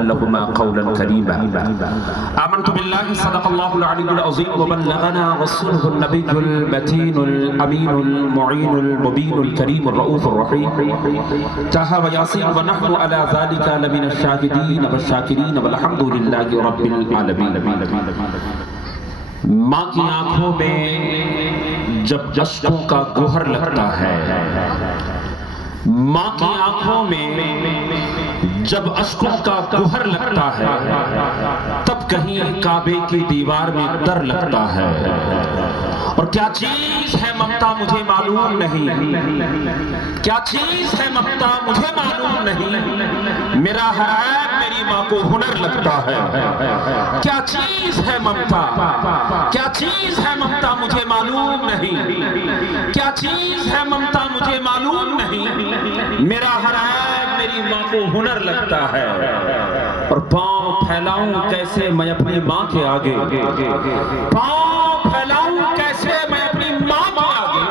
وقل لهما قولا كريما آمنت بالله صدق الله العلي العظيم وبلغنا رسوله النبي المتين الأمين المعين المبين الكريم الرؤوف الرحيم طه وياسين ونحن على ذلك لمن الشاهدين والشاكرين والحمد لله رب العالمين ماں کی آنکھوں میں جب اشکوں کا گوہر لگتا ہے، ماں کی آنکھوں میں جب اشکوں کا گوہر لگتا ہے تب کہیں کعبے کی دیوار میں در لگتا ہے۔ اور کیا چیز ہے ممتا مجھے معلوم نہیں، کیا چیز ہے ممتا مجھے معلوم نہیں، میرا ہر عیب میری ماں کو ہنر لگتا ہے۔ کیا چیز ہے ممتا، کیا چیز ہے ممتا مجھے معلوم نہیں، کیا چیز ہے ممتا مجھے معلوم نہیں، میرا ہر عیب میری ماں کو ہنر لگتا ہے۔ اور پاؤں پھیلاؤں کیسے میں اپنی ماں کے آگے، پاؤں پھیلاؤں کیسے میں اپنی ماں کے آگے،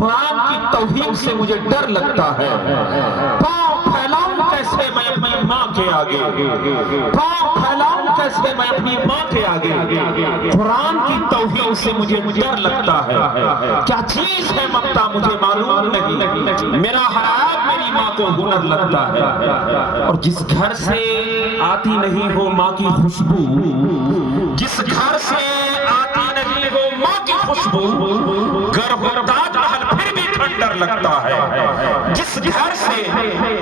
قرآن کی توہین سے مجھے ڈر لگتا ہے۔ پاؤں پھیلاؤں کیسے میں اپنی ماں کے آگے، پاؤں پھیلاؤں کیسے میں اپنی ماں کے آگے، قرآن کی توہین سے مجھے ڈر لگتا ہے۔ کیا چیز ہے ممتا مجھے معلوم نہیں، میرا ہر عیب میری ماں کو ہنر لگتا ہے۔ اور جس گھر سے آتی نہیں ہو ماں کی خوشبو، جس گھر سے آتی نہیں ہو ماں کی خوشبو، گر ہو تاج محل پھر بھی کھنڈر لگتا ہے۔ جس گھر سے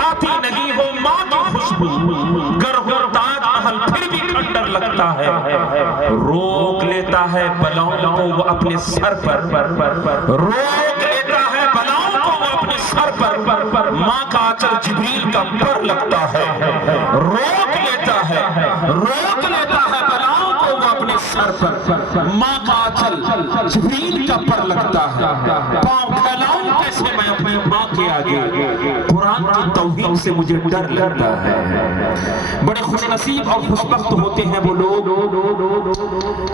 آتی نہیں ہو ماں کی خوشبو، گر ہو تاج محل پھر بھی کھنڈر لگتا ہے۔ روک لیتا ہے بلاؤں کو وہ اپنے سر پر، روک لیتا ہے بلاؤں کو وہ اپنے سر پر، ماں کا آنچل جبریل کا پر لگتا ہے۔ روک لیتا ہے بلاؤں کو وہ اپنے سر پر، ماں کا آنچل جبریل کا پر لگتا ہے۔ پاؤں پھیلاؤں کیسے میں اپنی ماں کے آگے، قرآن کی توہین سے مجھے ڈر لگتا ہے۔ بڑے خوش نصیب اور خوشبخت ہوتے ہیں وہ لوگ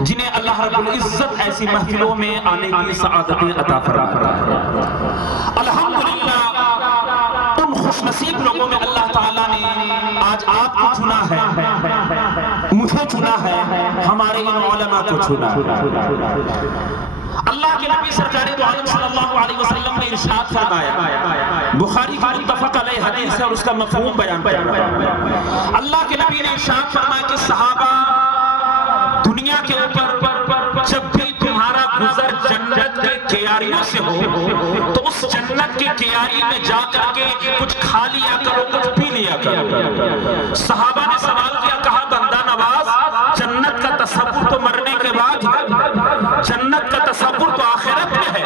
جنہیں اللہ رب العزت ایسی محفلوں میں آنے کی سعادتیں عطا فرماتا ہے۔ الحمدللہ ان خوش نصیب لوگوں میں اللہ تعالیٰ نے آج آپ کو چنا ہے، مجھے چنا ہے، ہمارے ان علماء کو چنا ہے۔ اللہ کے نبی سرکار دو عالم صلی اللہ علیہ وسلم نے ارشاد فرمایا، بخاری کی متفق علیہ حدیث ہے اور اس کا مفہوم بیان کر رہا ہے۔ اللہ کے نبی نے ارشاد فرمایا کہ صحابہ دنیا کے اوپر جب بھی تمہارا گزر جنت کے کیاریوں سے ہو تو اس جنت کے کیاری میں جا کر کے کچھ کھا لیا کرو، کچھ پی لیا کرو۔ صحابہ نے سوال کیا، کہا بندہ نواز جنت کا تصور تو مرنے کے بعد ہے، جنت کا تصور تو آخرت میں ہے،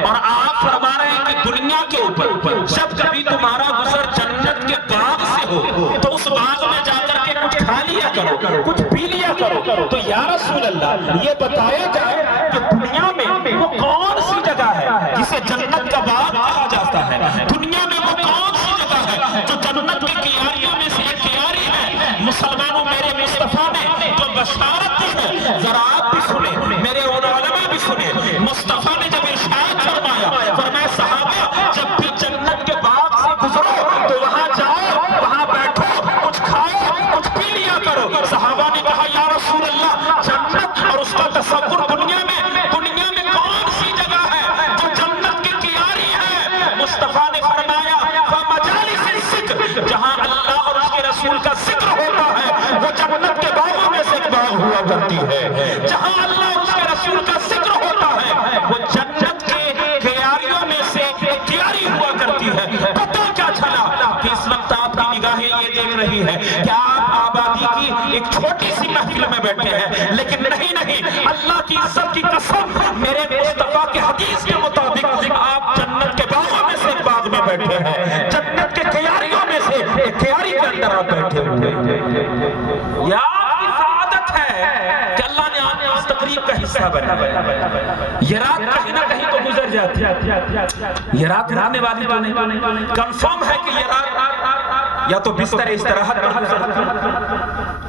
اور آپ فرما رہے ہیں کہ دنیا کے اوپر جب کبھی تمہارا گزر جنت کے باغ سے ہو تو اس باغ میں جا کر کے کچھ کھا لیا کرو، کچھ پی لیا کرو۔ تو یا رسول اللہ یہ بتایا جائے کہ دنیا میں وہ کون سی جگہ ہے جسے جنت کا باغ کہا جاتا ہے، دنیا میں وہ کون سی جگہ ہے جو جنت کی کیاریوں میں سے ایک کیاری ہے۔ مسلمانوں میرے مصطفیٰ نے جو بشارت دی ہے ذرا آپ بھی سنیں، میرے علماء بھی سنیں۔ مصطفیٰ نے جب ارشاد فرمایا صحابہ جب بھی جنت کے باغ سے گزرو تو وہاں جاؤ، وہاں بیٹھو، کچھ کھاؤ، کچھ پی لیا کرو۔ صحابہ نے کہا یا رسول اللہ جنت اور اس کا تصور دنیا میں کون سی جگہ ہے جو جنت کی کیاری ہے؟ مصطفیٰ نے فرمایا فمجالس الذکر، جہاں اللہ اور اس کے رسول کا ذکر ہوتا ہے وہ جنت کے باغوں میں سے ایک باغ ہوا کرتی ہے۔ جہاں اللہ اور اس کے رسول کا ذکر ہوتا ہے وہ جنت کے کیاریوں میں سے ایک کیاری ہوا کرتی ہے۔ پتہ کیا چلا کہ اس وقت آپ کی نگاہیں یہ دیکھ رہی ہے کہ آپ آبادی کی ایک چھوٹی سی محفل میں بیٹھے ہیں، لیکن نہیں اللہ کی عزت کی قسم میرے مصطفیٰ کے حدیث کے مطابق آپ جنت کے باغوں میں سے ایک باغ میں بیٹھے ہیں، جنت کے کیاریوں میں سے ایک کیاری کے اندر آپ بیٹھے ہوئے ہیں۔ یہ آپ کی سعادت ہے کہ اللہ نے آپ کو اس تقریب کا حصہ بنایا۔ یہ رات کہیں نہ کہیں تو گزر جاتی ہے، یہ رات رہنے والی تو نہیں، کنفرم ہے کہ یہ رات یا تو بستر استراحت پر گزرتی،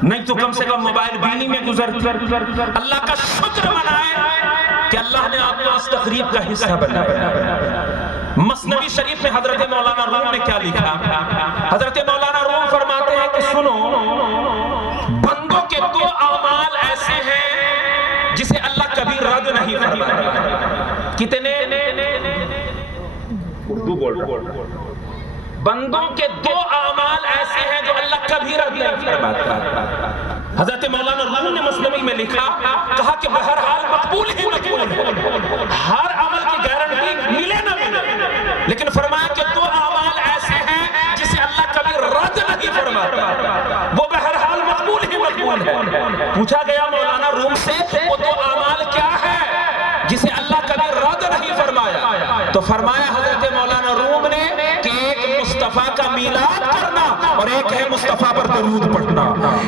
نہیں تو کم سے کم موبائل بینی میں گزرتی۔ اللہ کا شکر منائے کہ اللہ نے آپ کو اس تقریب کا حصہ بنایا۔ مثنوی شریف میں حضرت مولانا روم نے کیا لکھا؟ حضرت مولانا روم فرماتے ہیں کہ سنو بندوں کے دو اعمال ایسے ہیں جسے اللہ کبھی رد نہیں فرماتا. کتنے؟ اردو بول رہا. بندوں کے دو اعمال ایسے ہیں جو اللہ کبھی رد نہیں فرماتا. حضرت مولانا روم نے مثنوی میں لکھا، کہا کہ بہرحال مقبول ہی مقبول ہے، ہر عمل کی گارنٹی ملے نہ ملے، لیکن فرمایا کہ دو اعمال ایسے ہیں جسے اللہ کبھی رد نہیں فرماتا، وہ بہرحال مقبول ہی مقبول ہے. پوچھا گیا مولانا روم سے وہ دو اعمال کیا ہے جسے اللہ کبھی رد نہیں فرمایا؟ تو فرمایا حضرت مولانا روم نے کہ ایک مصطفیٰ کا میلاد کرنا اور ایک ہے مصطفیٰ پر درود پڑھنا.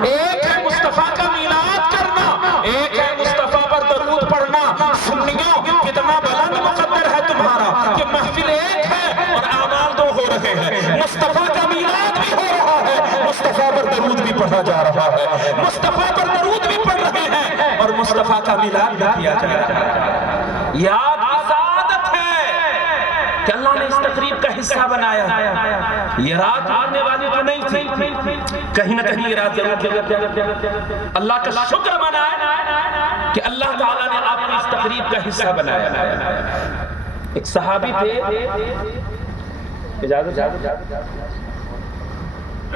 ایک ہے مصطفیٰ کا میلاد کرنا، ایک ہے مصطفیٰ پر درود پڑھنا. سنیوں کتنا بلند مقدر ہے تمہارا کہ محفل ایک ہے اور اعمال دو ہو رہے ہیں. مصطفیٰ کا میلاد بھی ہو رہا ہے، مصطفیٰ پر درود بھی پڑھا جا رہا ہے، مصطفیٰ پر درود بھی پڑھ رہے ہیں اور مصطفیٰ کا میلاد بھی کیا جا رہا ہے. یاد کی سعادت ہے کہ اللہ نے اس تقریب کا حصہ بنایا. یہ رات آنے والی تو نہیں تھی، کہیں نہ کہیں یہ رات ضرور. اللہ کا شکر منائے کہ اللہ تعالیٰ نے آپ کو اس تقریب کا حصہ بنایا. ایک صحابی تھے، اجازت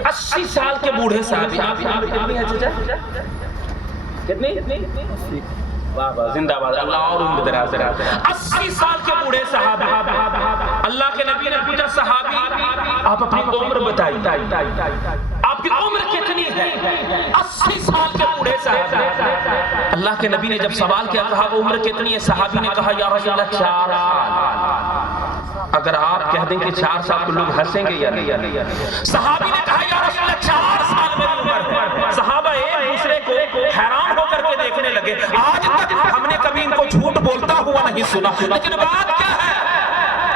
80 سال کے بوڑھے صحابی. کتنی؟ زندہ باد، اللہ اور عمر دراز کرے. 80 سال کے بوڑھے صحابی. اللہ کے نبی نے پوچھا صحابی آپ اپنی عمر بتائیے، آپ کی عمر کتنی ہے؟ 80 سال کے بوڑھے صحابی. اللہ کے نبی نے جب سوال کیا، کہا وہ عمر کتنی ہے؟ صحابی نے کہا یا رسول اللہ 4 سال. اگر آپ کہہ دیں کہ 4 سال تو لوگ ہنسیں گے یا نہیں؟ صحابی نے کہا یا رسول اللہ 4 سال میری عمر ہے. صحابہ ایک دوسرے کو حیران ہو کر کے دیکھنے لگے. آج تک ہم نے کبھی ان کو جھوٹ بولتا ہوا نہیں سنا، لیکن بات کیا ہے؟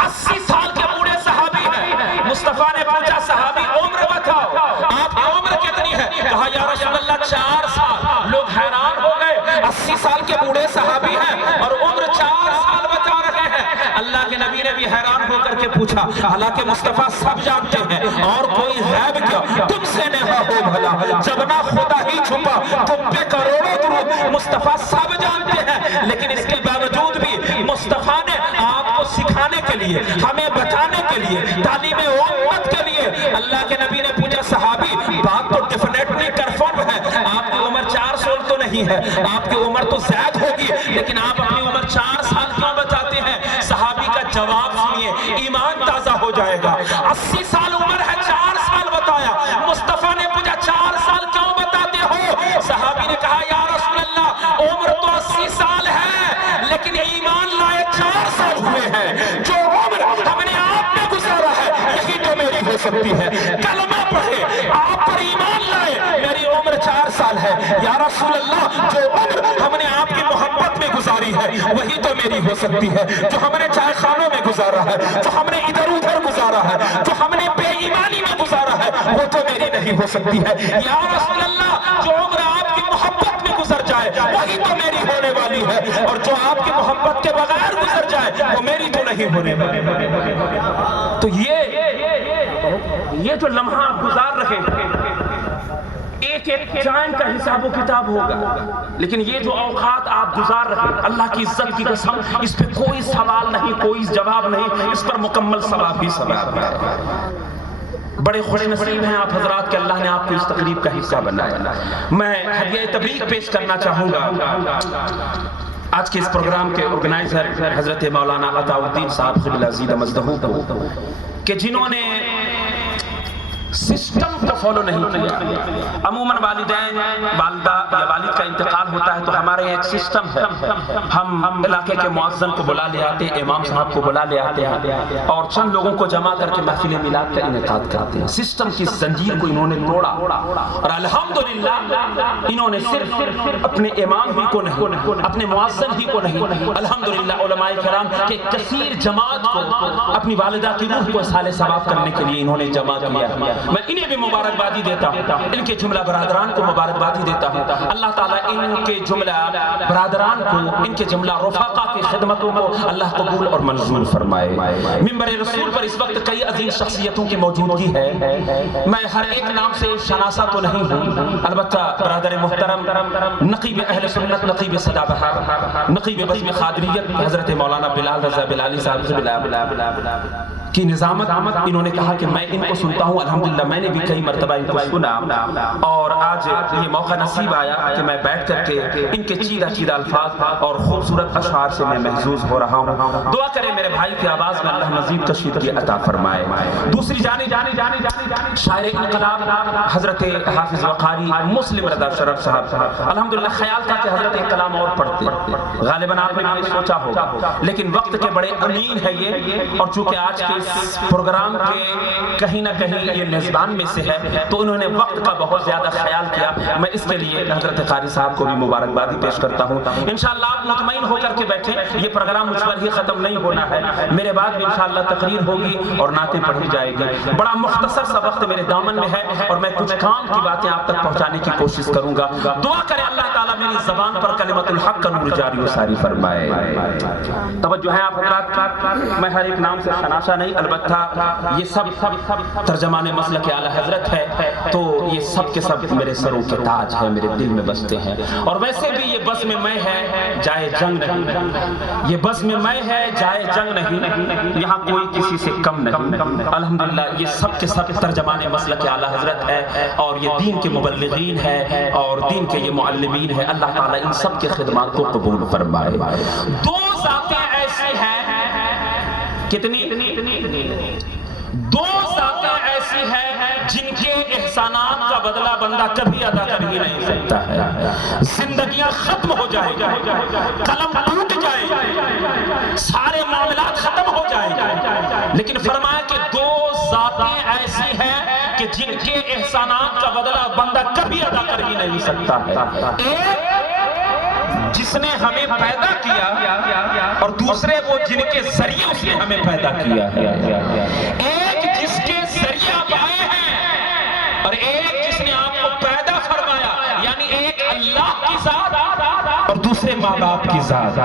80 سال کے بوڑھے صحابی ہیں. مصطفیٰ نے پوچھا صحابی عمر بتاؤ، آپ کی عمر کتنی ہے؟ کہا یا رسول اللہ 4 سال. لوگ حیران ہو گئے، 80 سال کے بوڑھے صحابی ہیں اور عمر 4 سال بتا رہے ہیں. اللہ کے نبی نے بھی حیران ہو کر کے پوچھا، حالانکہ مصطفیٰ سب جانتے ہیں اور کوئی غیب کیا تم سے نہا ہو بھلا، جب نہ خدا ہی چھپا تم پہ کروڑوں درود. مصطفیٰ سب جانتے ہیں، لیکن اس کے باوجود بھی مصطفیٰ نے آپ کو سکھانے کے لیے، ہمیں بتانے کے لیے، تعلیم امت کے لیے. اللہ کے نبی نے پوچھا صحابی بات تو ڈیفینیٹلی کنفرم ہے، آپ کی عمر 4 سال تو نہیں ہے، آپ کی عمر تو زیادہ ہوگی، لیکن آپ اپنی عمر 4 سال کیوں بتاتے ہیں؟ صحابی کا جواب سنیے، ایمان تازہ ہو جائے گا. 80 سال عمر ہے، 4 سال بتایا. مصطفیٰ نے پوچھا 4 سال کیوں بتاتے ہو؟ صحابی نے کہا یا رسول اللہ عمر تو 80 سال ہے، لیکن ایمان لائے 4 سال ہوئے ہیں. جو عمر ہم نے آپ میں گزارا ہے یہی تو میری ہو سکتی ہے. کلمہ پڑھے، آپ پر ایمان لائے، میری عمر 4 سال ہے. یا رسول اللہ جو عمر ہم نے آپ کی محبت میں گزاری ہے وہی تو میری ہو سکتی ہے. جو ہم نے چائے خانوں میں گزارا ہے، جو ہم نے ادھر ادھر گزارا ہے، جو ہم نے بے ایمانی میں گزارا ہے وہ تو میری نہیں ہو سکتی ہے. یا رسول اللہ جو عمر آپ کی محبت میں گزر جائے وہی تو میری ہونے والی ہے، اور جو آپ کی محبت کے بغیر گزر جائے وہ میری تو نہیں ہونے والی. تو یہ جو لمحہ آپ گزار رہے ہیں ایک ایک ٹائم کا حساب و کتاب ہوگا، لیکن یہ جو اوقات آپ گزار رہے ہیں اللہ کی عزت کی قسم اس پہ کوئی سوال نہیں، کوئی جواب نہیں، اس پر مکمل ثواب ہی ثواب ہے. بڑے خوش نصیب ہیں آپ حضرات کہ اللہ نے آپ کو اس تقریب کا حصہ بنایا. میں ہدیہ تبریک پیش کرنا چاہوں گا آج کے اس پروگرام کے آرگنائزر حضرت مولانا عطا الدین صاحب قبلہ زید مزدہو کو، کہ جنہوں نے سسٹم کو فالو نہیں کیا. عموماً والدین، والدہ یا والد کا انتقال ہوتا ہے تو ہمارے ایک سسٹم ہے، ہم علاقے کے مؤذن کو بلا لے آتے ہیں، امام صاحب کو بلا لے آتے ہیں اور چند لوگوں کو جمع کر کے محفل میلاد کا انعقاد کرتے ہیں. سسٹم کی زنجیر کو انہوں نے توڑا اور الحمدللہ انہوں نے صرف اپنے امام ہی کو نہیں، اپنے مؤذن ہی کو نہیں، الحمدللہ علماء کرام کے کثیر جماعت کو اپنی والدہ کی روح کو اصحال ثواب کرنے کے لیے انہوں نے جمع کیا. میں انہیں بھی مبارکبادی دیتا ہوں، ان کے جملہ برادران کو مبارکبادی دیتا ہوں۔ اللہ تعالیٰ ان کے جملہ برادران کو، ان کے جملہ رفاقہ کی خدمتوں کو اللہ قبول اور منظور فرمائے۔ منبر رسول پر اس وقت کئی عظیم شخصیتوں کی موجودگی ہے، میں ہر ایک نام سے شناسہ تو نہیں ہوں، البتہ برادر محترم نقیب اہل سنت، نقیب سدا بہار، نقیب بزم قادریت حضرت مولانا بلال رضا بلالی صاحب کی نظامت، انہوں نے کہا کہ میں ان کو سنتا ہوں، الحمدللہ میں نے بھی کئی مرتبہ ان کو سنا، اور آج یہ موقع نصیب آیا کہ میں بیٹھ کر کے ان کے چیدہ چیدہ الفاظ اور خوبصورت اشعار سے میں محظوظ ہو رہا ہوں۔ دعا کرے میرے بھائی کی آواز میں اللہ مزید کشیدگی عطا فرمائے۔ دوسری جانب شاعر انقلاب حضرت حافظ وقاری مسلم رضا شرف صاحب، الحمدللہ خیال تھا کہ حضرت ایک کلام اور پڑھتے، غالباً آپ نے بھی سوچا ہوگا، لیکن وقت کے بڑے امین ہے یہ، اور چونکہ آج کے اس پروگرام کے کہیں نہ کہیں یہ میزبان میں سے ہے تو انہوں نے وقت کا بہت زیادہ خیال کیا، میں اس کے لیے حضرت قاری صاحب کو بھی مبارکبادی پیش کرتا ہوں۔ انشاءاللہ آپ مطمئن ہو کر کے بیٹھیں، یہ پروگرام مجھ پر ہی ختم نہیں ہونا ہے، میرے بعد بھی انشاءاللہ تقریر ہوگی اور نعتیں پڑھی جائے گی۔ بڑا مختصر سا وقت میرے دامن میں ہے اور میں کچھ کام کی باتیں آپ تک پہنچانے کی کوشش کروں گا۔ دعا کرے اللہ تعالیٰ میری زبان پر کلمت الحق کا نور جاری و ساری فرمائے۔ توجہ ہے آپ حضرات، میں ہر ایک نام سے شناسہ نہیں، البتہ یہ سب ترجمان مسلک اعلی حضرت ہے تو یہ سب کے سب میرے سروں کے تاج ہے، میرے دل میں بستے ہیں، اور ویسے بھی یہ بس میں میں ہے جائے جنگ نہیں، یہ بس میں میں ہے جائے جنگ نہیں، یہاں کوئی کسی سے کم نہیں، الحمدللہ یہ سب کے سب ترجمان مسلک اعلی حضرت ہے، اور یہ دین کے مبلغین ہے اور دین کے یہ معلمین ہے، اللہ تعالیٰ ان سب کے خدمات کو قبول فرمائے۔ دو ذاتیں ایسی ہیں، کتنی؟ دو ذاتیں ایسی ہیں جن کے احسانات کا بدلہ بندہ کبھی ادا کر ہی نہیں سکتا ہے۔ زندگیاں ختم ہو جائے گا، قلم ٹوٹ جائے گا، سارے معاملات ختم ہو جائے گا، لیکن فرمایا کہ دو ذاتیں ایسی ہیں کہ جن کے احسانات کا بدلہ بندہ کبھی ادا کر ہی نہیں سکتا ہے۔ ایک جس نے ہمیں پیدا کیا، اور دوسرے وہ جن کے ذریعے اس نے ہمیں پیدا کیا ہے۔ ایک جس کے ذریعے آپ آئے ہیں اور ایک جس نے آپ کو پیدا فرمایا، یعنی ایک اللہ کی ذات اور دوسرے ماں باپ کی ذات۔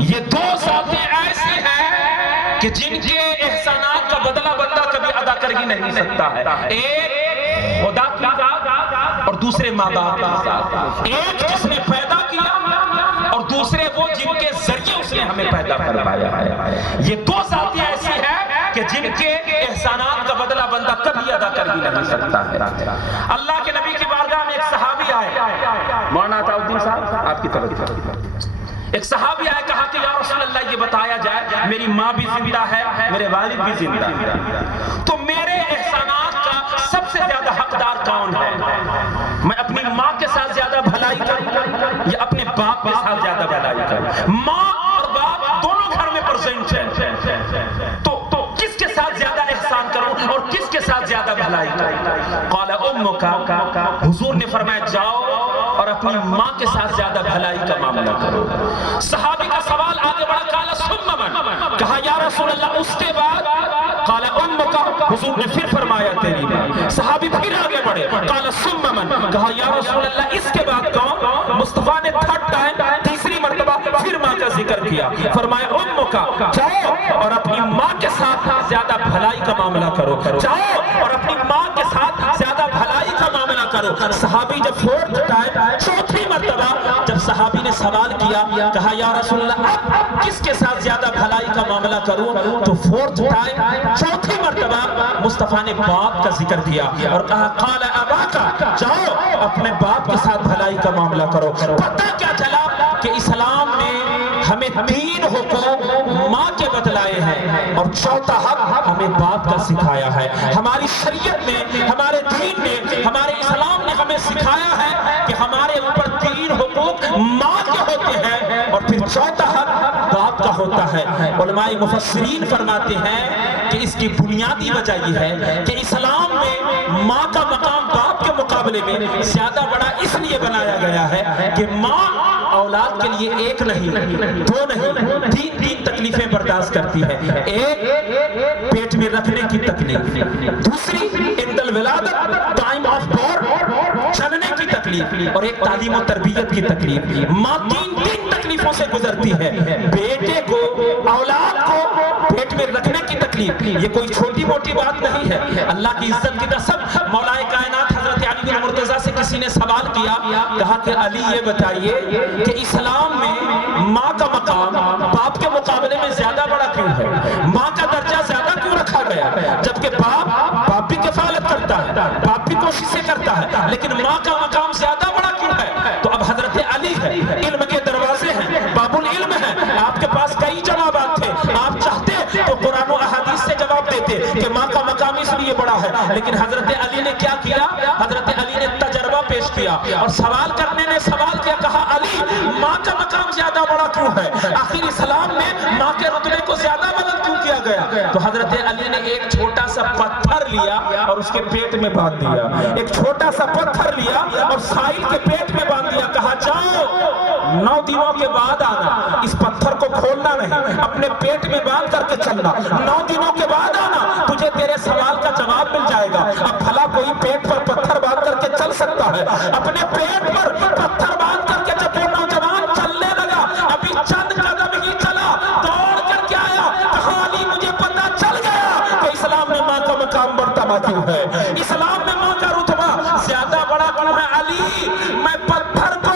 یہ دو ذاتیں ایسی ہیں کہ جن کے احسانات کا بدلہ بندہ کبھی ادا کر ہی نہیں سکتا ہے۔ ایک خدا کی ذات اور دوسرے ماں باپ کی ذات، ایک جس نے پیدا کیا اور دوسرے وہ جن کے ذریعے اس نے ہمیں پیدا فرمایا ہے۔ یہ دو ذاتیں ایسی ہیں کہ جن کے احسانات کا بدلہ بندہ کبھی ادا کر ہی نہیں سکتا ہے۔ اللہ کے نبی کی بارگاہ میں ایک صحابی آئے، مولانا عطا الدین صاحب آپ کی طرف ایک صحابی آئے، کہا کہ یا رسول اللہ یہ بتایا جائے میری ماں بھی زندہ ہے، میرے والد بھی زندہ ہے، تو میرے احسانات کا سب سے زیادہ حقدار کون ہے؟ میں اپنی ماں کے ساتھ زیادہ بھلائی کروں یا اپنے باپ کے ساتھ زیادہ بھلائی کروں؟ ماں اور باپ دونوں گھر میں پرزینٹ ہیں، تو کس کے ساتھ زیادہ احسان کروں اور کس کے ساتھ زیادہ بھلائی کروں؟ قال امک، حضور نے فرمایا جاؤ اور اپنی ماں کے ساتھ زیادہ بھلائی کا معاملہ کرو۔ صحابی کا سوال آگے بڑھا، قال ثم من، کہا یا رسول اللہ اس کے بعد؟ قال امک، حضور نے پھر فرمایا تیری ماں۔ صحابی پھر آگے بڑھے، قال ثم من، کہا یا رسول اللہ اس کے بعد کون؟ مصطفیٰ نے تھرڈ ٹائم تیسری مرتبہ پھر ماں کا ذکر کیا، فرمایا امک، جاؤ اور اپنی ماں کے ساتھ زیادہ بھلائی کا معاملہ کرو، جاؤ اور اپنی ماں کے ساتھ زیادہ بھلائی کا معاملہ کرو۔ صحابی جب فورتھ ٹائم چوتھی مرتبہ جب صحابی نے سوال کیا، کہا یا رسول اللہ اب کس کے ساتھ زیادہ بھلائی کا معاملہ کروں؟ تو فورتھ ٹائم چوتھی مرتبہ مصطفیٰ نے باپ کا ذکر کیا اور کہا قال اباکا، جاؤ اپنے باپ کے ساتھ بھلائی کا معاملہ کرو۔ پتہ کیا چلا کہ اسلام نے ہمیں تین حقوق ماں کے بتلائے ہیں اور چوتھا حق ہمیں باپ کا سکھایا ہے۔ ہماری شریعت میں، ہمارے دین میں، ہمارے اسلام نے ہمیں سکھایا ہے کہ ہمارے اوپر تین حقوق ماں کے ہوتے ہیں اور پھر چوتھا حق باپ کا ہوتا ہے۔ علماء مفسرین فرماتے ہیں کہ اس کی بنیادی وجہ یہ ہے کہ اسلام میں ماں کا مقام باپ کے مقابلے میں زیادہ بڑا اس لیے بنایا گیا ہے کہ ماں اولاد کے لیے ایک نہیں، دو نہیں، تین تکلیفیں برداشت کرتی ہے۔ ایک پیٹ میں رکھنے کی تکلیف، دوسری عند الولادت ٹائم آف بورتھ جننے کی تکلیف، اور ایک تعلیم و تربیت کی تکلیف۔ ماں تین تکلیفوں سے گزرتی ہے، بیٹے کو، اولاد کو پیٹ میں رکھنے کی تکلیف، یہ کوئی چھوٹی موٹی بات نہیں ہے۔ اللہ کی عزت کی قسم، مولا کائنات حضرت علی بن مرتضیٰ سے کسی نے سوال کیا، کہا کہ علی یہ بتائیے کہ اسلام میں ماں کا مقام باپ کے مقابلے میں زیادہ بڑا کیوں ہے؟ ماں کا درجہ زیادہ کیوں رکھا گیا؟ جبکہ باپ بھی کفالت کرتا ہے، باپ بھی کوششیں کرتا ہے، لیکن ماں کا مقام زیادہ بڑا کیوں ہے؟ تو اب حضرت علی ہے، علم کے دروازے ہیں، باب العلم ہے، آپ کے پاس کئی جوابات تھے، آپ چاہتے تو قرآن و احادیث سے جواب دیتے کہ ماں کا مقام اس لیے بڑا ہے، لیکن حضرت علی نے کیا کیا؟ حضرت علی نے تجربہ پیش کیا، اور سوال کرنے نے سوال کیا، کہا علی ماں کا مقام زیادہ بڑا کیوں ہے؟ آخر اسلام میں ماں کے رتبے کو زیادہ بلند کیوں کیا گیا؟ تو حضرت علی نے ایک چھوٹا سا پتھر لیا اور اس کے پیٹ میں باندھ دیا، ایک چھوٹا سا پتھر لیا اور سائل کے پیٹ میں باندھ دیا، کہا جاؤ 9 دنوں کے بعد آنا، اس پتھر کو کھولنا نہیں، اپنے پیٹ میں باندھ کر کے چلنا، 9 دنوں کے بعد آنا، تجھے تیرے سوال کا جواب مل جائے گا۔ اب بھلا کوئی پیٹ پر پتھر باندھ کر کے چل سکتا ہے؟ اپنے پیٹ پر پتھر باندھ کر کے جب وہ نوجوان چلنے لگا، ابھی چند قدم ہی چلا، دوڑ کر کے آیا، کہا علی مجھے پتہ چل گیا کہ اسلام میں ماں کا مقام مرتبہ کیوں ہے، اسلام میں ماں کا رتبہ زیادہ بڑا کیوں ہے۔ علی میں پتھر کو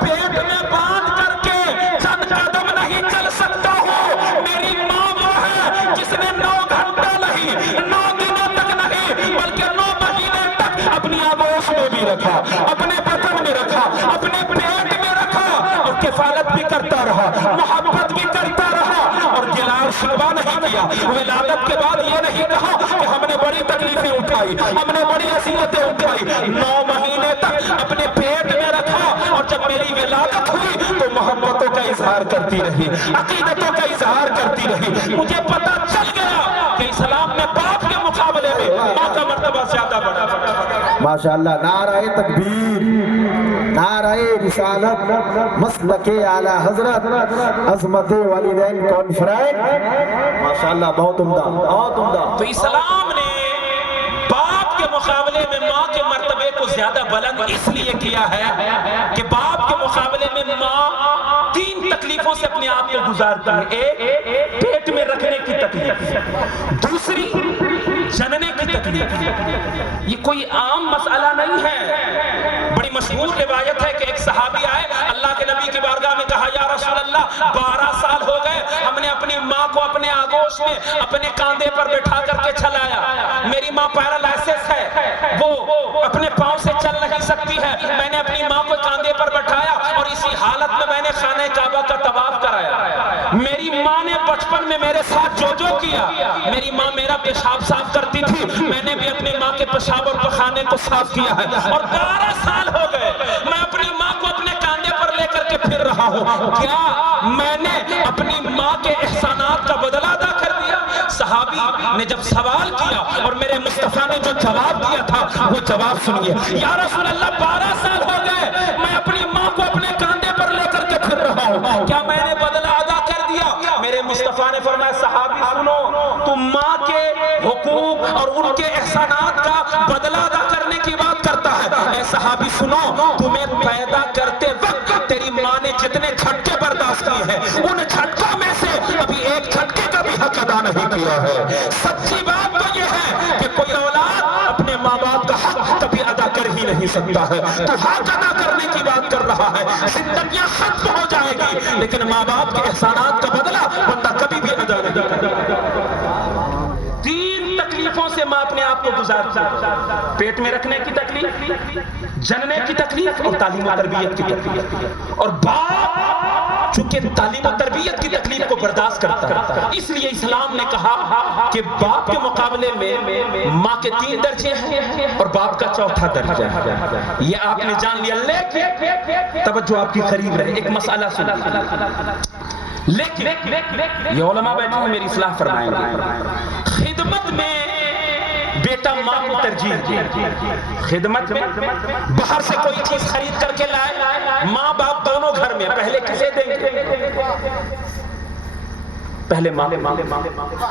پیٹ میں باندھ کر کے چند قدم نہیں چل سکتا ہوں، میری ماں وہ ہے جس نے 9 گھنٹہ نہیں، 9 دنوں تک نہیں، بلکہ 9 مہینے تک اپنی آغوش میں بھی رکھا، اپنے بدن میں رکھا، اپنے پیٹ میں رکھا، اور کفالت بھی کرتا رہا، محبت بھی کرتا رہا، اور گلا اور شکوہ نہیں کیا۔ ولادت کے بعد یہ نہیں کہا کہ ہم نے بڑی تکلیفیں اٹھائی، ہم نے بڑی اذیتیں اٹھائی، 9 مہینے تک اپنے پیٹ میں رکھا، اور جب میری ولادت ہوئی تو محبتوں کا اظہار کرتی رہی، عقیدتوں کا اظہار کرتی رہی۔ مجھے پتہ چل گیا کہ اسلام میں باپ کے مقابلے میں ماں کا مرتبہ زیادہ بڑا۔ ماشاءاللہ، نعرہ تکبیر، نعرہ رسالت، مسلک اعلیٰ حضرت، عظمت والدین کانفرنس، ماشاءاللہ بہت عمدہ، بہت عمدہ۔ تو اسلام نے باپ کے مقابلے میں ماں کے مرتبے کو زیادہ بلند اس لیے کیا ہے کہ باپ کے مقابلے میں ماں 3 تکلیفوں سے اپنے آپ کو گزارتی ہے۔ ایک پیٹ میں رکھنے کی تکلیف، دوسری جننے کی تکلیف۔ یہ کوئی عام مسئلہ نہیں ہے، بڑی مشہور روایت ہے کہ ایک صحابی آئے، اللہ کے نبی کی بارگاہ میں، کہا یا رسول اللہ 12 سال ہو گئے ہم نے اپنی ماں کو اپنے آغوش میں اپنے کاندھے پر بٹھا کر کے چلایا، میری ماں پیرالائسس ہے، وہ اپنے پاؤں سے چل نہیں سکتی ہے، میں نے اپنی ماں کو کاندھے پر بٹھایا اور اسی حالت میں میں نے خانہ کعبہ کا طواف کرایا، میری ماں نے بچپن میں میرے ساتھ جو کیا، میری ماں میرا پیشاب صاف کرتی تھی، میں نے بھی اپنی ماں کے پیشاب اور پخانے کو صاف کیا ہے، اور 12 سال ہو گئے میں اپنی ماں کو اپنے کاندھے پر لے کر کے پھر رہا ہوں، کیا میں نے اپنی ماں کے احسانات کا بدلہ ادا کر دیا؟ صحابی نے جب سوال کیا اور میرے مصطفیٰ نے جو جواب دیا تھا وہ جواب سنیے، یا رسول اللہ 12 سال ہو گئے میں اپنی ماں کو اپنے کاندھے پر لے کر کے پھر رہا ہوں، کیا میں نے بدلہ ادا کر دیا؟ میرے مصطفیٰ نے فرمایا صحابی سنو، تم ماں کے حقوق اور ان کے احسانات کا بدلہ ادا کرنے کی بات کرتا ہے، اے صحابی سنو، تمہیں پیدا کرتے وقت تیری ماں نے جتنے جھٹکے برداشت کیے ہیں ان جھٹکوں میں سے ابھی ایک جھٹکے کا بھی حق ادا نہیں کیا ہے۔ سچی بات تو یہ ہے کہ کوئی اولاد اپنے ماں باپ کا حق کبھی ادا کر ہی نہیں سکتا ہے، تو حق ادا کرنے کی بات کر رہا ہے، زندگیاں ختم ہو جائے گی لیکن ماں باپ کے احسانات کا بدلہ بندہ کبھی بھی ادا نہیں کرتا۔ 3 تکلیفوں سے ماں اپنے آپ کو گزارتی ہے، پیٹ میں رکھنے کی تکلیف، جننے کی تکلیف، اور تعلیم و تربیت کی تکلیف، اور باپ چونکہ تعلیم و تربیت کی تکلیف کو برداشت کرتا ہے، اس لیے اسلام نے کہا کہ باپ کے مقابلے میں ماں کے 3 درجے ہیں اور باپ کا 4تھا درجہ ہے، یہ آپ نے جان لیا، لیکن توجہ آپ کی قریب رہے، ایک مسئلہ سنیے، لیکن یہ علماء بیٹھے ہیں میری اصلاح فرمائیں گے، خدمت میں بیٹا ماں کو ترجیح دی، خدمت میں باہر سے کوئی چیز خرید کر کے لائے ماں باپ دونوں گھر میں، پہلے کسے دیں گے؟ پہلے ماں۔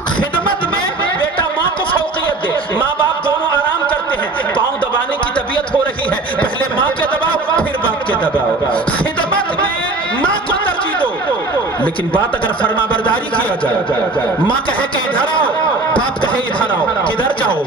خدمت میں بیٹا ماں کو فوقیت دے، ماں باپ دونوں آرام کرتے ہیں، پاؤں دبانے کی طبیعت ہو رہی ہے، پہلے ماں کے دباؤ پھر باپ کے دباؤ۔ خدمت میں ماں کو ترجیح دو، لیکن بات اگر فرما برداری کیا جائے، ماں کہے کہ ادھر آؤ، باپ کہے ادھر آؤ، کدھر جاؤ؟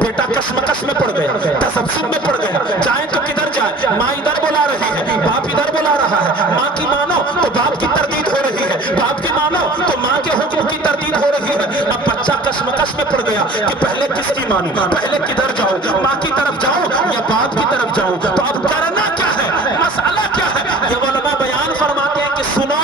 بیٹا کشمکش میں پڑ گیا، تسبسب میں پڑ گیا، جائیں تو کدھر جائے؟ ماں ادھر بلا رہی ہے، باپ ادھر بلا رہا ہے، ماں کی مانو تو باپ کی تردید ہو رہی ہے، باپ کی مانو تو ماں کے حکم کی تردید ہو رہی ہے۔ اب بچہ کشمکش میں پڑ گیا کہ پہلے کس کی مانوں، پہلے کدھر جاؤ، ماں کی طرف جاؤ یا باپ کی طرف جاؤ؟ تو اب کرنا کیا ہے، مسئلہ کیا ہے؟ یہ علماء بیان فرماتے ہیں کہ سنو،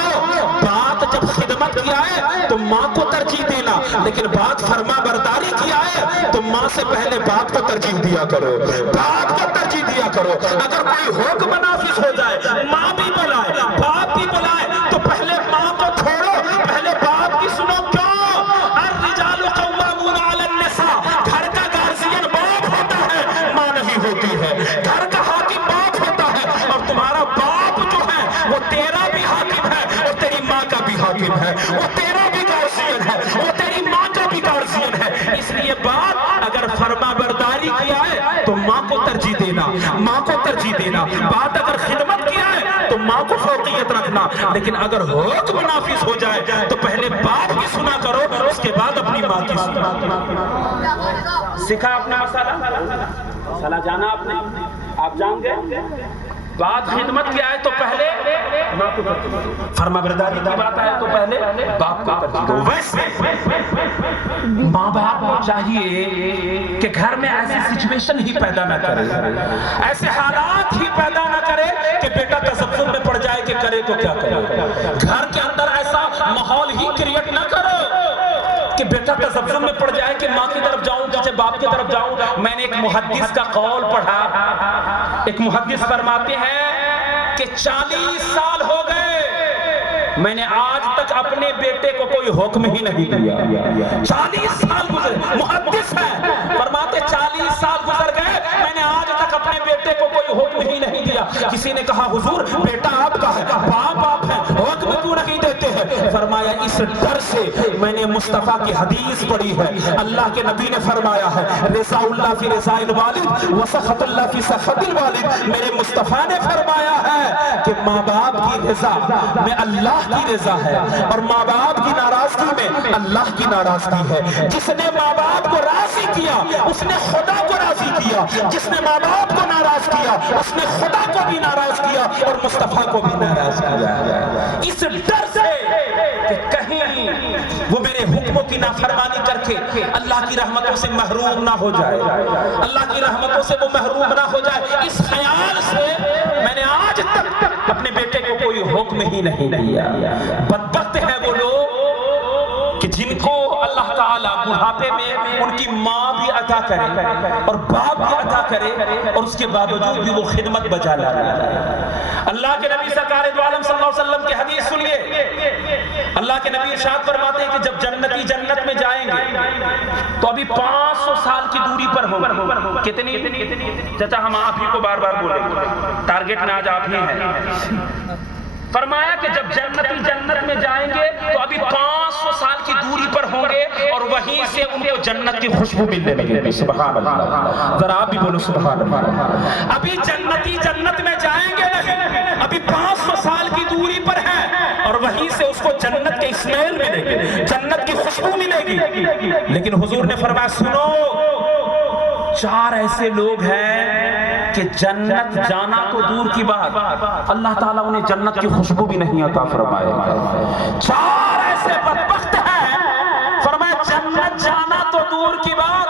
بات جب خدمت کیا ہے تو ماں کو ترجیح دینا، لیکن بات فرما برداری کیا ہے تو ماں سے پہلے باپ کو ترجیح دیا کرو، باپ کو ترجیح دیا کرو۔ اگر کوئی حکم نافذ ہو جائے، ماں بھی بلائے باپ بھی بلائے، تو پہلے ماں کو چھوڑو، پہلے باپ کی سنو۔ کیوں؟ الرجال قوامون علی النساء، گھر کا گارجین باپ ہوتا ہے، ماں نہیں ہوتی ہے، گھر کا حاکم باپ ہوتا ہے، اور تمہارا باپ جو ہے وہ تیرا بھی حاکم ہے اور تیری ماں کا بھی حاکم ہے، وہ تیرا بھی گارجین ہے، وہ تیری ماں کا بھی گارجین ہے۔ اس لیے باپ اگر فرما برداری کیا ہے تو ماں کو ترجیح دینا، ماں کو ترجیح دینا۔ بات اگر خدمت کیا ہے تو ماں کو فوقیت رکھنا، لیکن اگر حکم نافذ ہو جائے تو پہلے باپ کی سنا کرو، اس کے بعد اپنی ماں کی سنا۔ سکھا اپنا مسئلہ جانا آپ نے، آپ جان گئے۔ بات خدمت کی آئے تو پہلے ماں کو ترجیح دو، فرما برداری کی بات آئے تو پہلے باپ کو ترجیح دو۔ ویسے ماں باپ کو چاہیے کہ گھر میں ایسی سچویشن ہی پیدا نہ کرے، ایسے حالات ہی پیدا نہ کرے کہ بیٹا تسبسب میں پڑ جائے کہ کرے تو کیا کرے۔ گھر کے اندر ایسا ماحول ہی کریٹ نہ کرو کہ بیٹا تسبسب میں پڑ جائے کہ ماں کی طرف جاؤں جیسے باپ کی طرف جاؤں۔ میں نے ایک محدث کا قول پڑھا، ایک محدث فرماتے ہیں کہ 40 سال ہو گئے میں نے آج تک اپنے بیٹے کو کوئی حکم ہی نہیں دیا۔ 40 سال گزر، محدث ہے، فرماتے 40 سال گزر گئے میں نے آج تک اپنے بیٹے کو کوئی حکم ہی نہیں دیا۔ کسی نے کہا حضور بیٹا آپ کا ہے، باپ آپ ہے، حکم کیوں نہیں دیتے ہیں؟ فرمایا اس ڈر سے میں نے مصطفیٰ کی حدیث پڑھی ہے، اللہ کے نبی نے فرمایا ہے رضا اللہ فی رضا الوالد وسخط اللہ فی سخط الوالد۔ میرے مصطفیٰ نے فرمایا ہے کہ ماں باپ کی رضا میں اللہ کی رضا ہے اور ماں باپ کی ناراضگی میں اللہ کی ناراضگی ہے۔ جس نے ماں باپ کو راضی کیا اس نے خدا کو راضی کیا، جس نے ماں باپ کو ناراض کیا اس نے خدا کو بھی ناراض کیا اور مصطفیٰ کو بھی ناراض کیا۔ اس ڈر سے کہ کہیں وہ میرے حکموں کی نافرمانی کر کے اللہ کی رحمتوں سے محروم نہ ہو جائے، اللہ کی رحمتوں سے وہ محروم نہ ہو جائے، اس خیال سے میں نے آج تک اپنے بیٹے کو کوئی حکم ہی نہیں دیا۔ بدبخت ہے وہ لوگ کہ جن کو اللہ تعالیٰ بڑھاپے میں ان کی ماں بھی عطا کرے اور باپ بھی عطا کرے اور اس کے باوجود بھی وہ خدمت بجا لانا۔ اللہ کے نبی سرکار دو عالم صلی اللہ علیہ وسلم کی حدیث سنیے، اللہ کے نبی ارشاد فرماتے ہیں کہ جب جنتی جنت میں جائیں گے تو ابھی 500 سال کی دوری پر ہوں گے۔ کتنی؟ چچا ہم آپ ہی کو بار بار بولیں، ٹارگٹ میں آج آپ ہی ہیں۔ فرمایا کہ جب جنتی جنت میں جائیں گے تو ابھی 500 سال کی دوری پر ہوں گے اور وہیں سے ان کو جنت کی خوشبو ملنے لگے گی۔ سبحان اللہ، ذرا آپ بھی بولو سبحان اللہ۔ ابھی جنتی جنت میں جائیں گے نہیں، ابھی 500 سال کی دوری پر ہیں اور وہیں سے اس کو جنت کے اسمیل ملے گی، جنت کی خوشبو ملے گی۔ لیکن حضور نے فرمایا سنو، 4 ایسے لوگ ہیں کہ جنت جانا تو دور کی بات، اللہ تعالیٰ انہیں جنت کی خوشبو بھی نہیں عطا فرمائے گا۔ 4 ایسے بدبخت ہیں، فرمایا جنت جانا تو دور کی بات،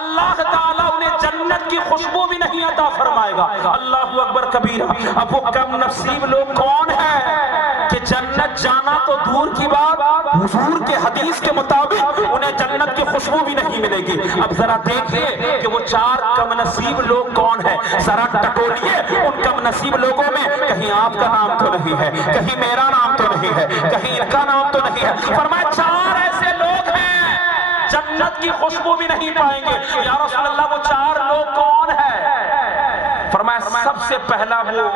اللہ تعالیٰ انہیں جنت کی خوشبو بھی نہیں عطا فرمائے گا۔ اللہ اکبر کبیرہ۔ اب وہ کم نصیب لوگ کون ہیں کہ جنت جانا تو دور کی بات، حضور کے حدیث کے مطابق انہیں جنت کی خوشبو بھی نہیں ملے گی۔ اب ذرا دیکھیے کہ وہ 4 کم نصیب لوگ کون ہیں، ذرا ٹٹولیے ان کم نصیب لوگوں میں، کہیں آپ کا نام تو نہیں ہے، کہیں میرا نام تو نہیں ہے، کہیں ان کا نام تو نہیں ہے۔ فرمایا 4 ایسے لوگ ہیں جنت کی خوشبو بھی نہیں پائیں گے۔ یا رسول اللہ وہ 4 لوگ کون ہیں؟ فرمایا فرمایا سب سے پہلا وہ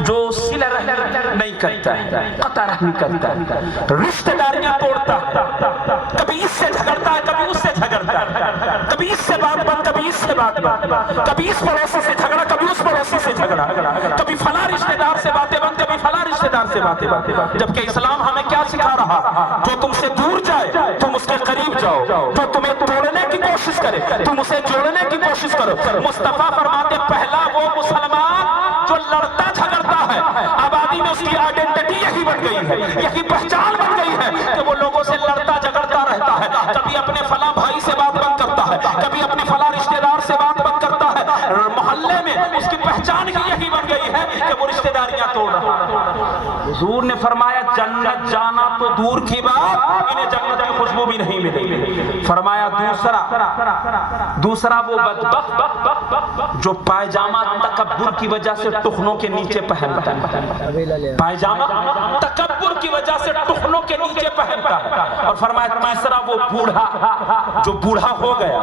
جو صلہ رحمی نہیں کرتا ہے، قطع رحمی کرتا ہے، رشتہ داریاں توڑتا ہے، کبھی اس سے جھگڑتا ہے کبھی اس سے جھگڑتا ہے، کبھی اس سے بات بند کبھی اس سے بات بند، کبھی اس پڑوسی سے جھگڑا کبھی اس پڑوسی سے جھگڑا، کبھی فلاں رشتہ دار سے باتیں بند کبھی فلاں رشتہ دار سے باتیں بند۔ جبکہ اسلام ہمیں کیا سکھا رہا؟ جو تم سے دور جائے تم اس کے قریب جاؤ، جو تمہیں توڑنے کی کوشش کرے تم اسے جوڑنے کی کوشش کرو۔ مصطفیٰ فرماتے پہلا وہ مسلمان جو لڑتا جھگڑتا ہے، آبادی میں اس کی آئیڈینٹی یہی بن گئی ہے، یہی پہچان بن گئی ہے کہ وہ لوگوں سے لڑتا جھگڑتا رہتا ہے، کبھی اپنے فلاں بھائی سے بات بند کرتا ہے، کبھی اپنے فلاں رشتہ دار سے بات بند کرتا ہے، محلے میں اس کی پہچان ہی یہی بن گئی ہے کہ وہ رشتہ داریاں توڑ رہا ہے۔ حضور نے فرمایا جنت جانا تو دور کی بات، انہیں جنت کی خوشبو بھی نہیں ملے۔ فرمایا دوسرا وہ بدبخت جو پائجامہ تکبر کی وجہ سے ٹخنوں کے نیچے پہنتا ہے، پائجامہ تکبر کی وجہ سے ٹخنوں کے نیچے پہنتا ہے۔ اور فرمایا تیسرا وہ بوڑھا جو بوڑھا ہو گیا،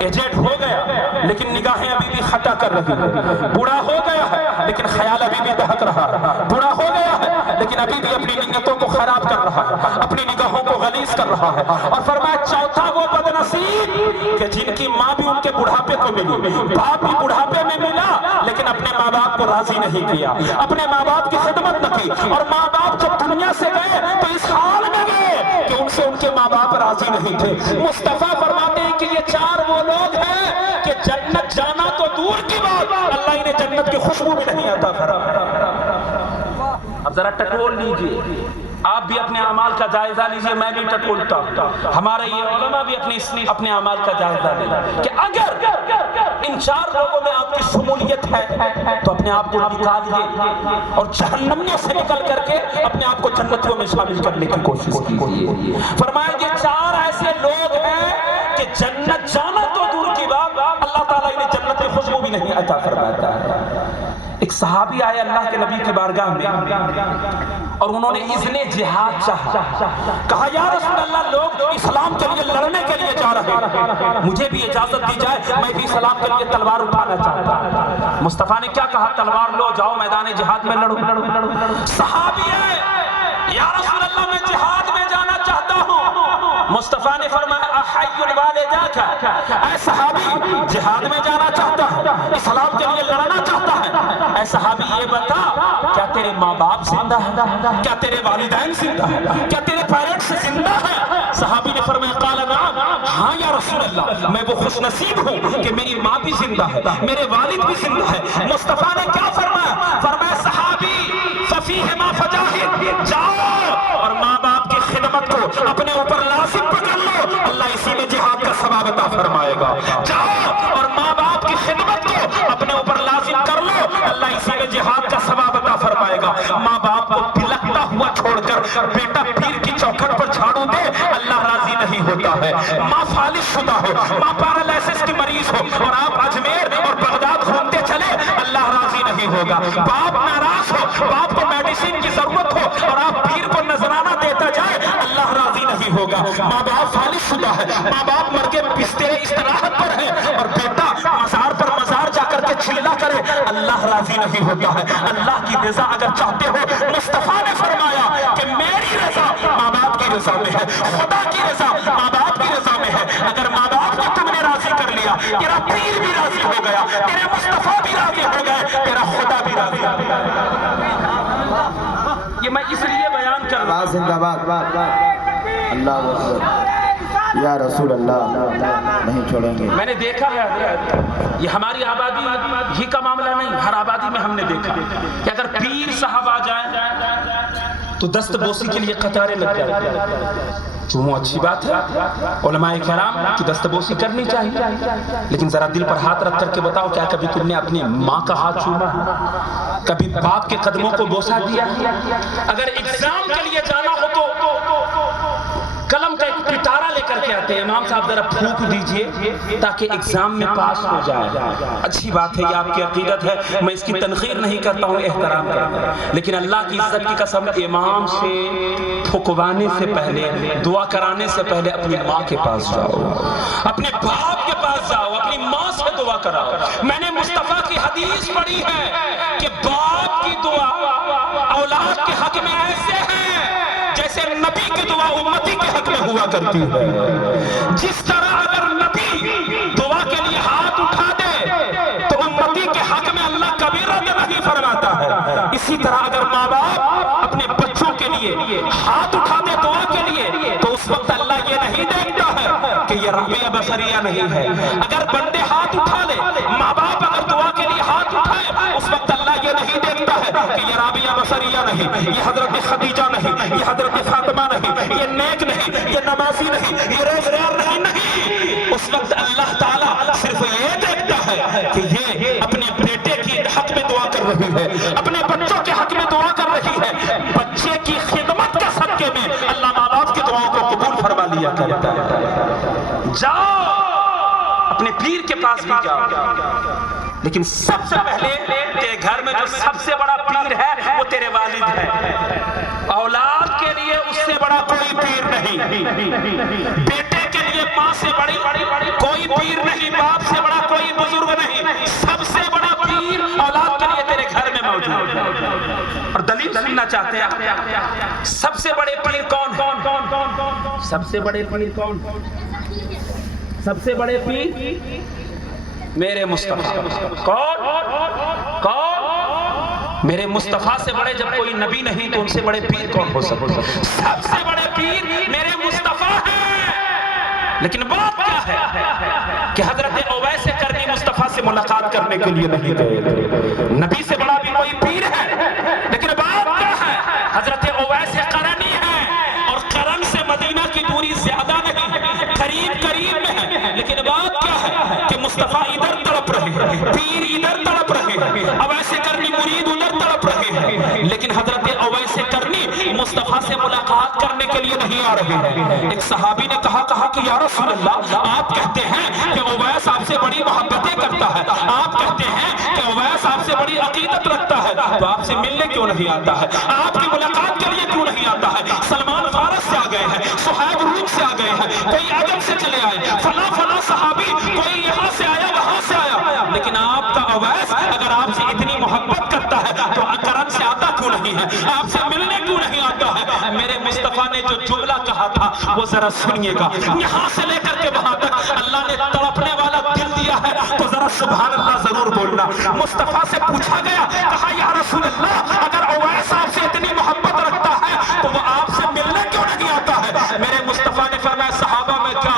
ایجنٹ ہو گیا، لیکن نگاہیں ابھی بھی خطا کر رہی ہے، بوڑھا ہو گیا ہے لیکن خیال ابھی بھی بہک رہا ہے، بوڑھا ہو گیا ہے لیکن ابھی بھی اپنی نیتوں کو خراب کر رہا ہے، اپنی نگاہوں کو غلیظ کر رہا ہے۔ اور فرمایا چوتھا وہ بدنصیب کہ جن کی ماں بھی ان کے بڑھاپے کو ملی، باپ بھی بڑھاپے میں ملا لیکن اپنے ماں باپ کو راضی نہیں کیا، اپنے ماں باپ کی خدمت نہ کی، اور ماں باپ جب دنیا سے گئے تو اس حال میں گئے کہ ان سے ان کے ماں باپ راضی نہیں تھے۔ مصطفیٰ فرماتے ہیں کہ یہ چار وہ لوگ ہیں کہ جنت جانا تو دور کی بات، اللہ انہیں جنت کی خوشبو بھی نہیں عطا فرمایا۔ اب ذرا ٹٹول لیجئے، آپ بھی اپنے اعمال کا جائزہ لیجئے، میں بھی ٹٹولتا ہوں، ہمارے یہ علماء بھی اپنے اعمال کا جائزہ لیں کہ اگر ان چار لوگوں میں آپ کی شمولیت ہے تو اپنے آپ کو نکالیے اور جہنمیوں سے نکل کر کے اپنے آپ کو جنتیوں میں شامل کرنے کی کوشش کیجیے۔ فرمایا یہ چار ایسے لوگ ہیں کہ جنت جانا تو دور کی بات، اللہ تعالیٰ انہیں جنت کی خوشبو بھی نہیں عطا فرماتا ہے۔ ایک صحابی آئے اللہ کے نبی کی بارگاہ میں اور انہوں نے اذن جہاد چاہا، کہا یا رسول اللہ لوگ اسلام کے لیے لڑنے کے لیے جا رہے ہیں، مجھے بھی اجازت دی جائے، میں بھی اسلام کے لیے تلوار اٹھانا چاہتا ہوں۔ مصطفیٰ نے کیا کہا؟ تلوار لو، جاؤ میدان جہاد میں لڑو۔ صحابی ہے یا رسول اللہ میں جہاد میں جانا چاہتا ہوں۔ مصطفیٰ نے فرمایا احی والداک، اے صحابی جہاد میں جانا چاہتا ہے، اسلام کے لیے لڑنا چاہتا ہے، اے صحابی یہ بتا کیا تیرے ماں باپ زندہ ہے؟ کیا تیرے والدین زندہ ہے؟ کیا تیرے پیرنٹس زندہ ہیں؟ صحابی نے فرمایا قال نعم، ہاں یا رسول اللہ میں وہ خوش نصیب ہوں کہ میری ماں بھی زندہ ہے، میرے والد بھی زندہ ہے۔ مصطفیٰ نے کیا فرمایا؟ فرمایا صحابی ففیہما فجاہد، جاؤ اور ماں باپ کی خدمت کو اپنے اوپر لازم پکڑ لو، اللہ اسی میں جہاد کا ثواب عطا فرمائے گا۔ جاؤ اور ماں باپ کی خدمت کو اپنے اوپر لازم کر لو، اللہ اسی میں جہاد کا ثواب عطا فرمائے گا۔ ماں باپ کو بلکتا ہوا چھوڑ کر بیٹا پیر کی چوکھٹ پر جھاڑو دے، اللہ راضی نہیں ہوتا ہے۔ ماں فالج شدہ ہو، ماں پیرالائسس کی مریض ہو اور آپ اجمیر اور بغداد گھومتے چلے، اللہ راضی نہیں ہوگا۔ باپ ناراض ہو، باپ کو میڈیسن کی ضرورت ہو اور آپ پیر کو نذرانہ دیتا جائے، اللہ راضی نہیں ہوگا۔ ماں باپ فالج شدہ ہے، ماں باپ مر کے بستر استراحت پر ہے اور بیٹا مزار پر مزار جا کر کے چلا کرے، اللہ راضی نہیں ہوتا ہے۔ اللہ کی رضا اگر چاہتے ہو، مصطفیٰ نے فرمایا کہ میری رضا ماں باپ کی رضا میں ہے، خدا کی رضا ماں باپ کی رضا میں ہے۔ اگر ماں باپ کو تم نے راضی کر لیا، تیرا پیر بھی راضی ہو گیا، تیرے مصطفیٰ بھی راضی ہو گئے، تیرا خدا بھی راضی ہو گیا۔ یہ میں اس لیے بیان کر رہا ہوں، زندہ باد، اللہ اکبر، یا رسول اللہ نہیں چھوڑیں گے۔ میں نے دیکھا ہے حضرت، یہ ہماری آبادی ہی کا معاملہ نہیں، ہر آبادی میں ہم نے دیکھا کہ اگر پیر صاحب آ جائیں تو دست بوسی کے لیے قطاریں لگ جاتی ہیں۔ چونو اچھی بات ہے، علماء کرام کی دست بوسی کرنی چاہیے، لیکن ذرا دل پر ہاتھ رکھ کر کے بتاؤ کیا کبھی تم نے اپنی ماں کا ہاتھ چوما ہے؟ کبھی باپ کے قدموں کو بوسا دیا؟ اگر ایگزام کے لیے جانا ہو تو قلم کا ایک پٹارا لے کر کے آتے ہیں، امام صاحب ذرا پھونک دیجئے تاکہ ایگزام میں پاس ہو جائے۔ اچھی بات ہے، یہ آپ کی عقیدت ہے، میں اس کی تنقیر نہیں کرتا ہوں، احترام کرتا ہوں، لیکن اللہ کی عزت کی قسم امام سے پھکوانے سے پہلے، دعا کرانے سے پہلے اپنی ماں کے پاس جاؤ، اپنے باپ کے پاس جاؤ، اپنی ماں سے دعا کراؤ۔ میں نے مصطفیٰ کی حدیث پڑھی ہے کہ باپ کی دعا اولاد کے حق میں ایسے ہے جیسے نبی کی دعا امتی کے حق میں ہوا کرتی ہے۔ جس طرح اگر نبی دعا کے لیے ہاتھ اٹھا دے تو امتی کے حق میں اللہ کبھی رد نہیں فرماتا ہے، اسی طرح اگر ماں باپ اپنے بچوں کے لیے ہاتھ اٹھا دے دعا کے لیے تو اس وقت اللہ یہ نہیں دیکھتا ہے کہ یہ رابعہ بصریہ نہیں ہے۔ اگر بندے ہاتھ اٹھا لے، ماں باپ اگر دعا کے لیے ہاتھ اٹھائے، اس وقت اللہ یہ نہیں دیکھتا ہے کہ یہ رابعہ بصریہ نہیں، یہ حضرت خدیجہ نہیں، یہ حضرت فاطمہ نہیں، یہ نیک نہیں، یہ نمازی نہیں، یہ روزگار نہیں۔ اس وقت اللہ تعالیٰ صرف یہ دیکھتا ہے کہ یہ اپنے بیٹے کی حق میں دعا کر رہی ہے، اپنے بچوں کے حق میں دعا کر رہی ہے۔ بچے کی خدمت کے صدقے میں اللہ ماں باپ کی دعاؤں کو قبول فرما لیا کرتا ہے۔ جاؤ اپنے پیر کے پاس بھی جاؤ، لیکن سب سے پہلے تیرے گھر میں جو سب سے بڑا پیر ہے وہ تیرے والد ہے۔ اولاد کے لیے اس سے بڑا کوئی پیر نہیں، بیٹے کے لیے ماں سے بڑی کوئی پیر نہیں، باپ سے بڑا کوئی بزرگ نہیں، سب سے بڑا پیر اولاد کے لیے تیرے گھر میں موجود ہے۔ اور دلیل سننا چاہتے ہیں سب سے بڑے پیر کون؟ سب سے بڑے پیر کون؟ سب سے بڑے پیر میرے مصطفیٰ۔ کون؟ میرے مصطفیٰ سے بڑے جب کوئی نبی نہیں تو ان سے بڑے پیر کون ہو سکتے؟ سب سے بڑے پیر میرے مصطفیٰ ہیں۔ لیکن بات کیا ہے کہ حضرت اویس کرنی مصطفیٰ سے ملاقات کرنے کے لیے نہیں گئے۔ نبی سے بڑا بھی کوئی پیر ہے، لیکن بات کیا ہے حضرت اویس کرنی ہے، اور کرن سے مدینہ کی دوری زیادہ نہیں، قریب میں ہے، لیکن بات کیا ہے کہ مصطفیٰ ادھر تڑپ رہے ہیں، پیر ادھر تڑپ رہے ہیں، اویس کرنی مرید ادھر تڑپ رہے ہیں، لیکن حضرت اویس کرنی مصطفیٰ سے ملاقات کرنے کے لیے نہیں آ رہے ہیں۔ ایک صحابی نے کہا کہ یا رسول اللہ، آپ کہتے ہیں کہ اویس آپ سے بڑی محبتیں کرتا ہے، آپ کہتے ہیں کہ اویس آپ سے بڑی عقیدت رکھتا ہے، تو آپ سے ملنے کیوں نہیں آتا ہے؟ آپ کی ملاقات کے لیے کیوں نہیں آتا ہے؟ سلمان فارس سے آ گئے ہیں، صہیب روم سے آ گئے ہیں، کوئی عجم سے چلے آئے، فلاں صحابی کوئی یہاں سے آیا وہاں سے آیا، لیکن آپ کا اویس اگر آپ سے اتنی محبت کرتا ہے تو کرن سے آتا کیوں نہیں ہے؟ آپ سے ملنے کیوں نہیں آتا ہے؟ میرے مصطفیٰ نے جو جملہ کہا تھا وہ ذرا سنیے گا، یہاں سے لے کر کے وہاں تک اللہ نے تڑپنے والا دل دیا ہے تو ذرا سبحان اللہ ضرور بولنا۔ مصطفیٰ سے پوچھا گیا، کہا یا رسول اللہ، اگر اویس آپ سے اتنی محبت رکھتا ہے تو وہ آپ سے ملنے کیوں نہیں آتا ہے؟ میرے مصطفیٰ نے فرمایا صحابہ میں کیا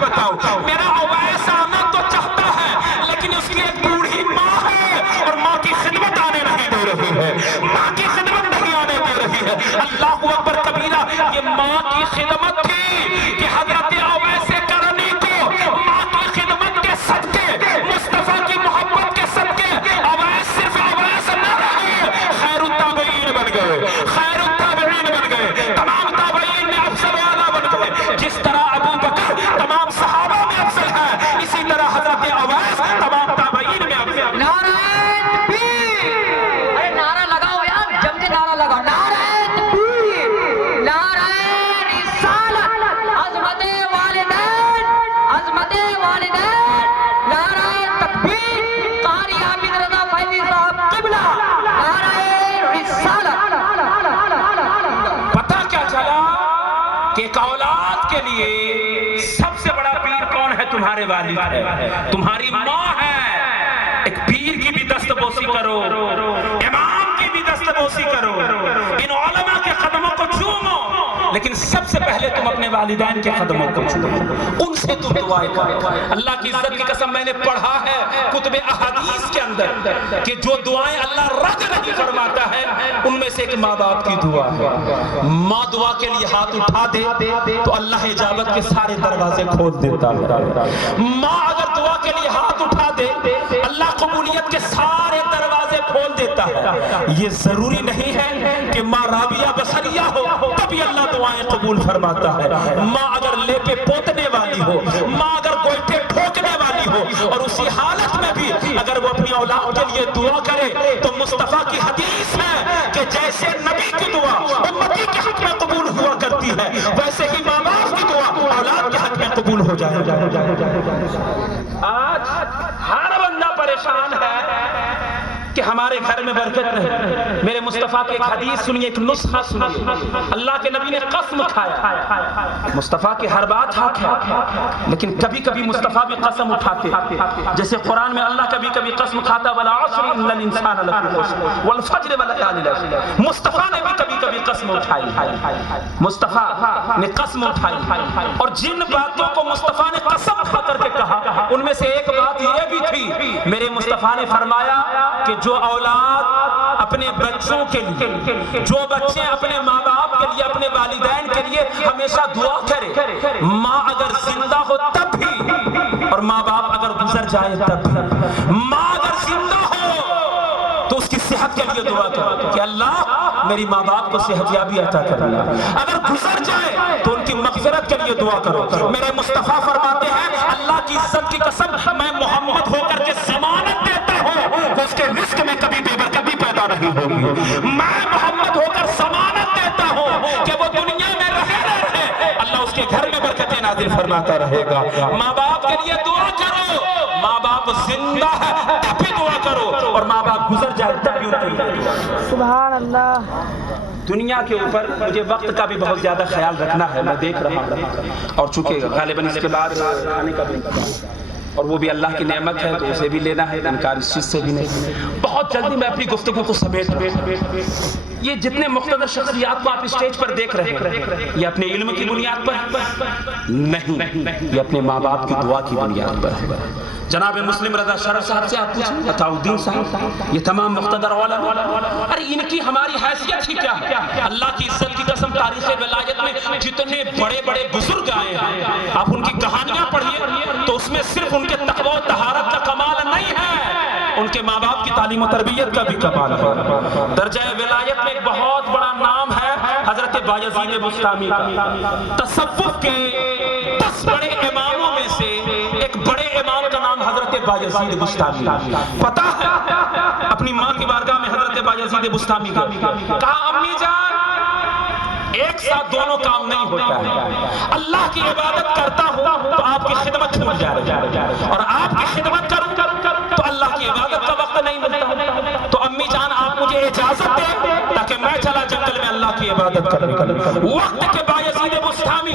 بتاؤں، میرا اویس آنا تو چاہتا ہے لیکن اس کی ایک بوڑھی ماں ہے اور ماں کی خدمت آنے نہیں دے رہی ہے، ماں کی خدمت نہیں آنے دے رہی ہے۔ اللہ اکبر کبیرہ، یہ ماں کی خدمت تھی کہ حضرت اویس کرنی کو ماں کی خدمت کے صدقے، مصطفیٰ کی محبت کے صدقے اویس صرف اویس نہ رہے، خیر التابعین بن گئے، تمام تابعین میں افضل والا بن گئے۔ جس طرح ابو بکر تمام صحابہ میں افضل ہے، اسی طرح حضرت اویس تمام تابعین میں افضل ہے۔ نعرہ تکبیر! ارے نعرہ لگاؤ یار، جم کے نعرہ لگاؤ۔ نعرہ تکبیر! نعرہ رسالت! عظمت والدین! نعرہ تکبیر! قاری حامد رضا فیضی صاحب قبلہ! نعرہ رسالت! پتہ کیا چلا کہ ایک اولاد کے لیے سب سے بڑا پیر کون ہے؟ تمہارے والد ہے، تمہاری ماں ہے۔ ایک پیر کی بھی دست بوسی کرو، امام کی بھی دست بوسی کرو، ان علماء کے قدموں کو چومو، لیکن سب سے پہلے تم اپنے والدین کے قدموں کو چومو، ان سے تم دعائیں کرو۔ اللہ کی عزت کی قسم میں نے پڑھا ہے کتب احادیث کے اندر کہ جو دعائیں اللہ رد نہیں فرماتا ہے ان میں سے ایک ماں باپ کی دعا ہے۔ ماں دعا کے لیے ہاتھ اٹھا دے تو اللہ اجابت کے سارے دروازے کھول دیتا ہے۔ ماں اگر دعا کے لیے ہاتھ اٹھا دے اللہ قبولیت کے سارے دروازے کھول دیتا ہے۔ یہ ضروری نہیں ہے کہ ماں رابعہ بصریہ ہو تبھی اللہ دعائیں قبول فرماتا ہے۔ ماں اگر لیپے پوتنے والی ہو، ماں اگر گوئٹے ٹھوکنے والی ہو، اور اسی حالت میں بھی اگر وہ اپنی اولاد کے لیے دعا کرے تو مصطفیٰ کی حدیث ہے کہ جیسے نبی کی دعا امتی کے حق میں قبول ہوا کرتی ہے ویسے ہی ماں باپ کی دعا اولاد کے حق میں قبول ہو ہو جائے. آج ہر بندہ پریشان ہے کہ ہمارے گھر میں برکت نہیں. میرے مصطفیٰ کی ایک حدیث سنیے, ایک نسخہ سنیے. اللہ کے نبی نے قسم کھایا. مصطفیٰ کی ہر بات حق ہے, لیکن کبھی کبھی مصطفیٰ بھی قسم اٹھاتے. جیسے قرآن میں اللہ کبھی کبھی قسم کھاتا وَالْعَصْرِ إِنَّ الْإِنسَانَ لَفِي خُسْرٍ وَالْفَجْرِ وَلَيَالٍ عَشْرٍ. مصطفیٰ نے بھی کبھی کبھی قسم اٹھائی. مصطفیٰ نے قسم اٹھائی, اور جن باتوں کو مصطفیٰ نے قسم کھا کر کے کہا ان میں سے ایک بات یہ بھی تھی. میرے مصطفیٰ نے فرمایا کہ جو اولاد اپنے بچوں کے لیے, جو بچے اپنے ماں باپ کے لیے, اپنے والدین کے لیے ہمیشہ دعا کرے, ماں اگر زندہ ہو تب بھی اور ماں باپ اگر گزر جائے تب بھی, ماں اگر زندہ ہو تو اس کی صحت کے لیے دعا کرو کہ اللہ میری ماں باپ کو صحت یابی عطا کرنا. اگر گزر جائے تو ان کی مغفرت کے لیے دعا کرو. میرے مصطفیٰ فرماتے ہیں اللہ کی عزت کی قسم میں محمد ہو کر کے ضمانت دیتا ہوں کہ اس کے رزق میں کبھی بے برکتی پیدا نہیں ہوگی. میں محمد ہو کر ضمانت دیتا ہوں کہ وہ دنیا میں رہے, اللہ اس کے گھر میں برکتیں نازل فرماتا رہے گا. ماں باپ کے لیے دعا کرو, ماں باپ زندہ ہے تب بھی دعا کرو, اور ماں باپ گزر جائے تب بھی ان کی. سبحان اللہ. دنیا کے اوپر مجھے وقت کا بھی بہت زیادہ خیال رکھنا ہے, میں دیکھ رہا ہوں, اور چونکہ غالباً اس کے بعد آنے کا بھی اور وہ بھی اللہ کی نعمت ہے تو اسے بھی لینا ہے, انکار اس چیز سے بھی نہیں. بہت جلدی میں اپنی گفتگو کو سمیٹ یہ جتنے مقتدر شخصیات کو آپ اسٹیج پر دیکھ رہے ہیں یہ اپنے علم کی بنیاد پر نہیں, یہ اپنے ماں باپ کی دعا کی بنیاد پر ہے. جناب مسلم رضا شرف صاحب سے آپ پوچھیں, عطاء الدین صاحب, یہ تمام مقتدر علماء, ارے ان کی ہماری حیثیت ہی کیا ہے؟ اللہ کی عزت کی قسم تاریخ ولایت میں جتنے بڑے بڑے بزرگ آئے ہیں آپ ان کی کہانیاں پڑھیے تو اس میں صرف ان کے تقوی و طہارت کا کمال نہیں ہے, ان کے ماں باپ کی تعلیم و تربیت کا بھی کمال ہے. درجہ ولایت میں ایک بہت بڑا نام ہے حضرت بایزید بسطامی کا. تصوف کے 10 بڑے اماموں میں سے ایک بڑے امام کا نام حضرت بایزید بسطامی. پتہ ہے اپنی ماں کی بارگاہ میں حضرت بایزید بسطامی کا کہا امی جان ایک ساتھ دونوں کام نہیں ہوتا ہے, اللہ کی عبادت کرتا ہوں تو آپ کی خدمت چھوٹ جا رہی ہے, اور آپ کی خدمت کروں تو اللہ کی عبادت کا وقت نہیں ملتا. تو امی جان آپ مجھے اجازت دیں تاکہ میں چلا جنگل میں اللہ کی عبادت کروں. وقت کے بایزید بسطامی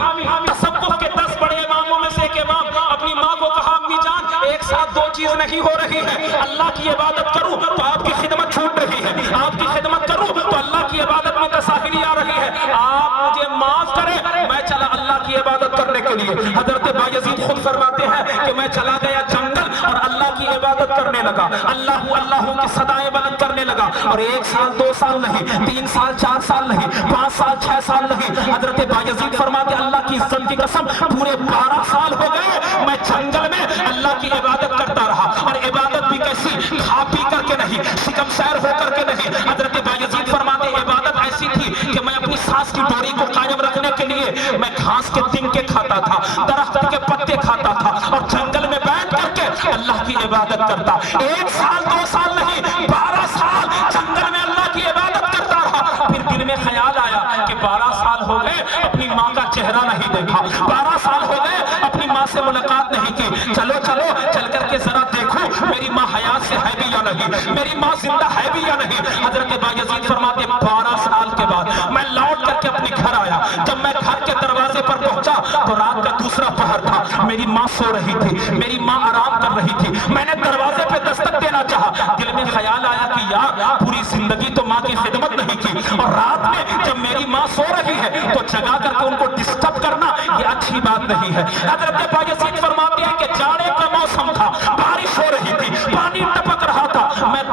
تصوف کے 10 بڑے اماموں میں سے ایک امام اپنی ماں کو کہا امی جان ایک ساتھ دو چیز نہیں ہو رہی ہے, اللہ کی عبادت کروں تو آپ کی خدمت چھوٹ رہی ہے, آپ کی خدمت کروں تو اللہ کی عبادت میں تساہلی آ رہی ہے, آپ مجھے معاف کریں میں چلا اللہ کی عبادت کرنے کے لیے. حضرت بایزید خود فرماتے ہیں کہ میں چلا گیا جنگل اور اللہ کی عبادت کرنے لگا, اللہ اللہ کی صدائیں بلند کرنے لگا, اور 1 سال 2 سال نہیں, 3 سال 4 سال نہیں, 5 سال 6 سال نہیں. حضرت بایزید فرماتے اللہ کی عزت کی قسم پورے 12 سال ہو گئے میں جنگل میں اللہ کی عبادت کرتا رہا, اور عبادت بھی کیسی, کھا پی کر کے نہیں, شکم سیر ہو کر کے نہیں. حضرت بایزید فرماتے عبادت ایسی تھی کہ میں اپنی سانس کی ڈوری کو قائم رکھنے کے لیے میں گھاس کے تنکے کھاتا تھا, درخت کے پتے کھاتا تھا, اور جنگل میں بیٹھ کر کے اللہ کی عبادت کرتا. 1 سال 2 سال نہیں, 12 سال جنگل میں اللہ کی عبادت کرتا رہا. پھر دل میں خیال آیا کہ 12 سال ہو گئے اپنی ماں کا چہرہ نہیں دیکھا, 12 سال ہو گئے اپنی ماں سے ملاقات نہیں کی, چلو چل کر کے ذرا دیکھو میری ماں حیات سے ہے بھی یا نہیں, میری ماں زندہ ہے بھی یا نہیں. حضرت بایزید فرماتے 12 سال کے بعد میں لوٹ کر کے اپنے گھر آیا. جب میں گھر کے دروازے پر پہنچا تو رات کا دوسرا پہر تھا, میری ماں سو رہی تھی, میری ماں آرام کر رہی تھی. میں نے دروازے پہ دستک دینا چاہا, دل میں خیال آیا کہ یار پوری زندگی تو ماں کی خدمت نہیں کی, اور رات میں جب میری ماں سو رہی ہے تو جگا کر کے ان کو ڈسٹرب کرنا یہ اچھی بات نہیں ہے. حضرت بایزید فرماتے ہیں کہ جاڑے کا موسم تھا, بارش ہو رہی تھی, پانی ٹپک رہا تھا, میں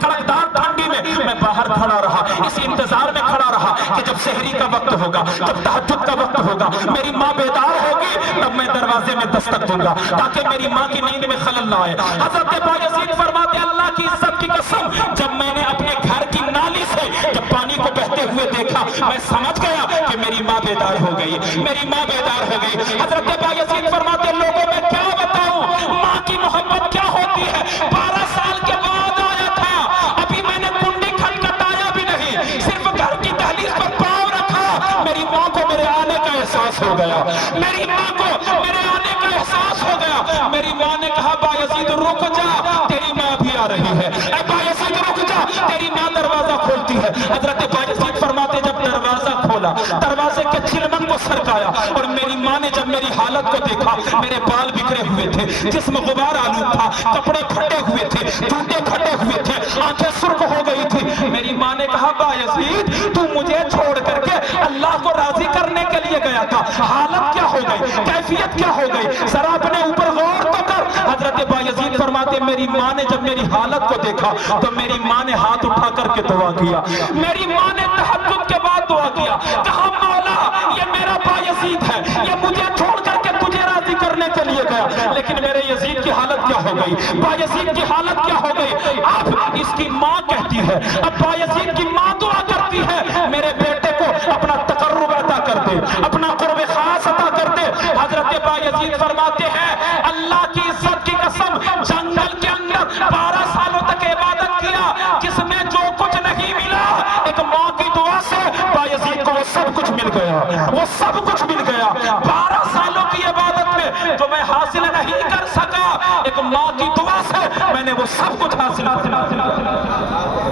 کڑکدار ٹھنڈی میں باہر کھڑا رہا, اس انتظار میں کھڑا رہا کہ جب سحری کا وقت ہوگا, جب تہجد کا وقت ہوگا, میری ماں بیدار ہوگی تب میں دروازے میں دستک دوں گا تاکہ میری ماں کی نیند میں خلل نہ آئے. حضرت بایزید فرماتے اللہ کی عزت کی قسم جب میں نے اپنے گھر کی نالی سے جب پانی کو بہتے ہوئے دیکھا میں سمجھ گیا کہ میری ماں بیدار ہو گئی, میری ماں بیدار ہو گئی. حضرت بایزید فرماتے لوگوں میں کیا بتاؤں ماں کی محبت کیا ہوتی ہے. 12 سال کے بعد آیا تھا, ابھی میں نے کنڈی کھٹکھٹایا بھی نہیں, صرف گھر کی دہلیز پر پاؤں رکھا, میری ماں کو میرے آنے کا احساس ہو گیا, میری ماں کو میرے آنے کا ہو گیا. میری ماں نے کہا بایزید رک جا, تیری ماں بھی آ رہی ہے. اے بایزید رک جا, تیری ماں دروازہ کھولتی ہے. حضرت بایزید فرماتے جب دروازہ کھولا, دروازے کے چلمن کو سرکایا, اور میری ماں نے جب میری حالت کو دیکھا, میرے بال بکھرے ہوئے تھے, جسم غبار آلود تھا, کپڑے پھٹے ہوئے تھے, جوتے پھٹے ہوئے تھے, آنکھیں سرخ ہو گئی تھی. میری ماں نے کہا بایزید تو مجھے چھوڑ کر کے اللہ کو راضی کرنے کے لیے گیا تھا, حالت کیا ہو گئی, کیفیت کیا ہو گئی, ذرا اپنے اوپر غور تو کر. حضرت بایزید فرماتے میری ماں نے جب میری حالت کو دیکھا تو میری ماں نے ہاتھ اٹھا کر کے دعا کیا. میری ماں نے تہجد کے بعد دعا کیا, کہا مولا یہ میرا بایزید ہے, یہ مجھے چھوڑ کر کے تجھے راضی کرنے کے لیے گیا, لیکن میرے یزید کی حالت کیا ہو گئی, بایزید کی حالت کیا ہو گئی. اب اس کی ماں کہتی ہے, اب بایزید کی ماں دعا کرتی ہے میرے بیٹے کو اپنا تقرب عطا کر دے, اپنا قرب خاص عطا کر دے. حضرت بایزید فرماتے ہیں اللہ کی عزت کی قسم, جنگل کے اندر 12 سالوں تک عبادت کیا, جس میں جو کچھ نہیں ملا ایک ماں کی دعا سے بایزید کو وہ سب کچھ مل گیا, وہ سب کچھ مل گیا. 12 سالوں کی عبادت میں جو میں حاصل نہیں کر سکا, ایک ماں کی دعا سے میں نے وہ سب کچھ حاصل کیا.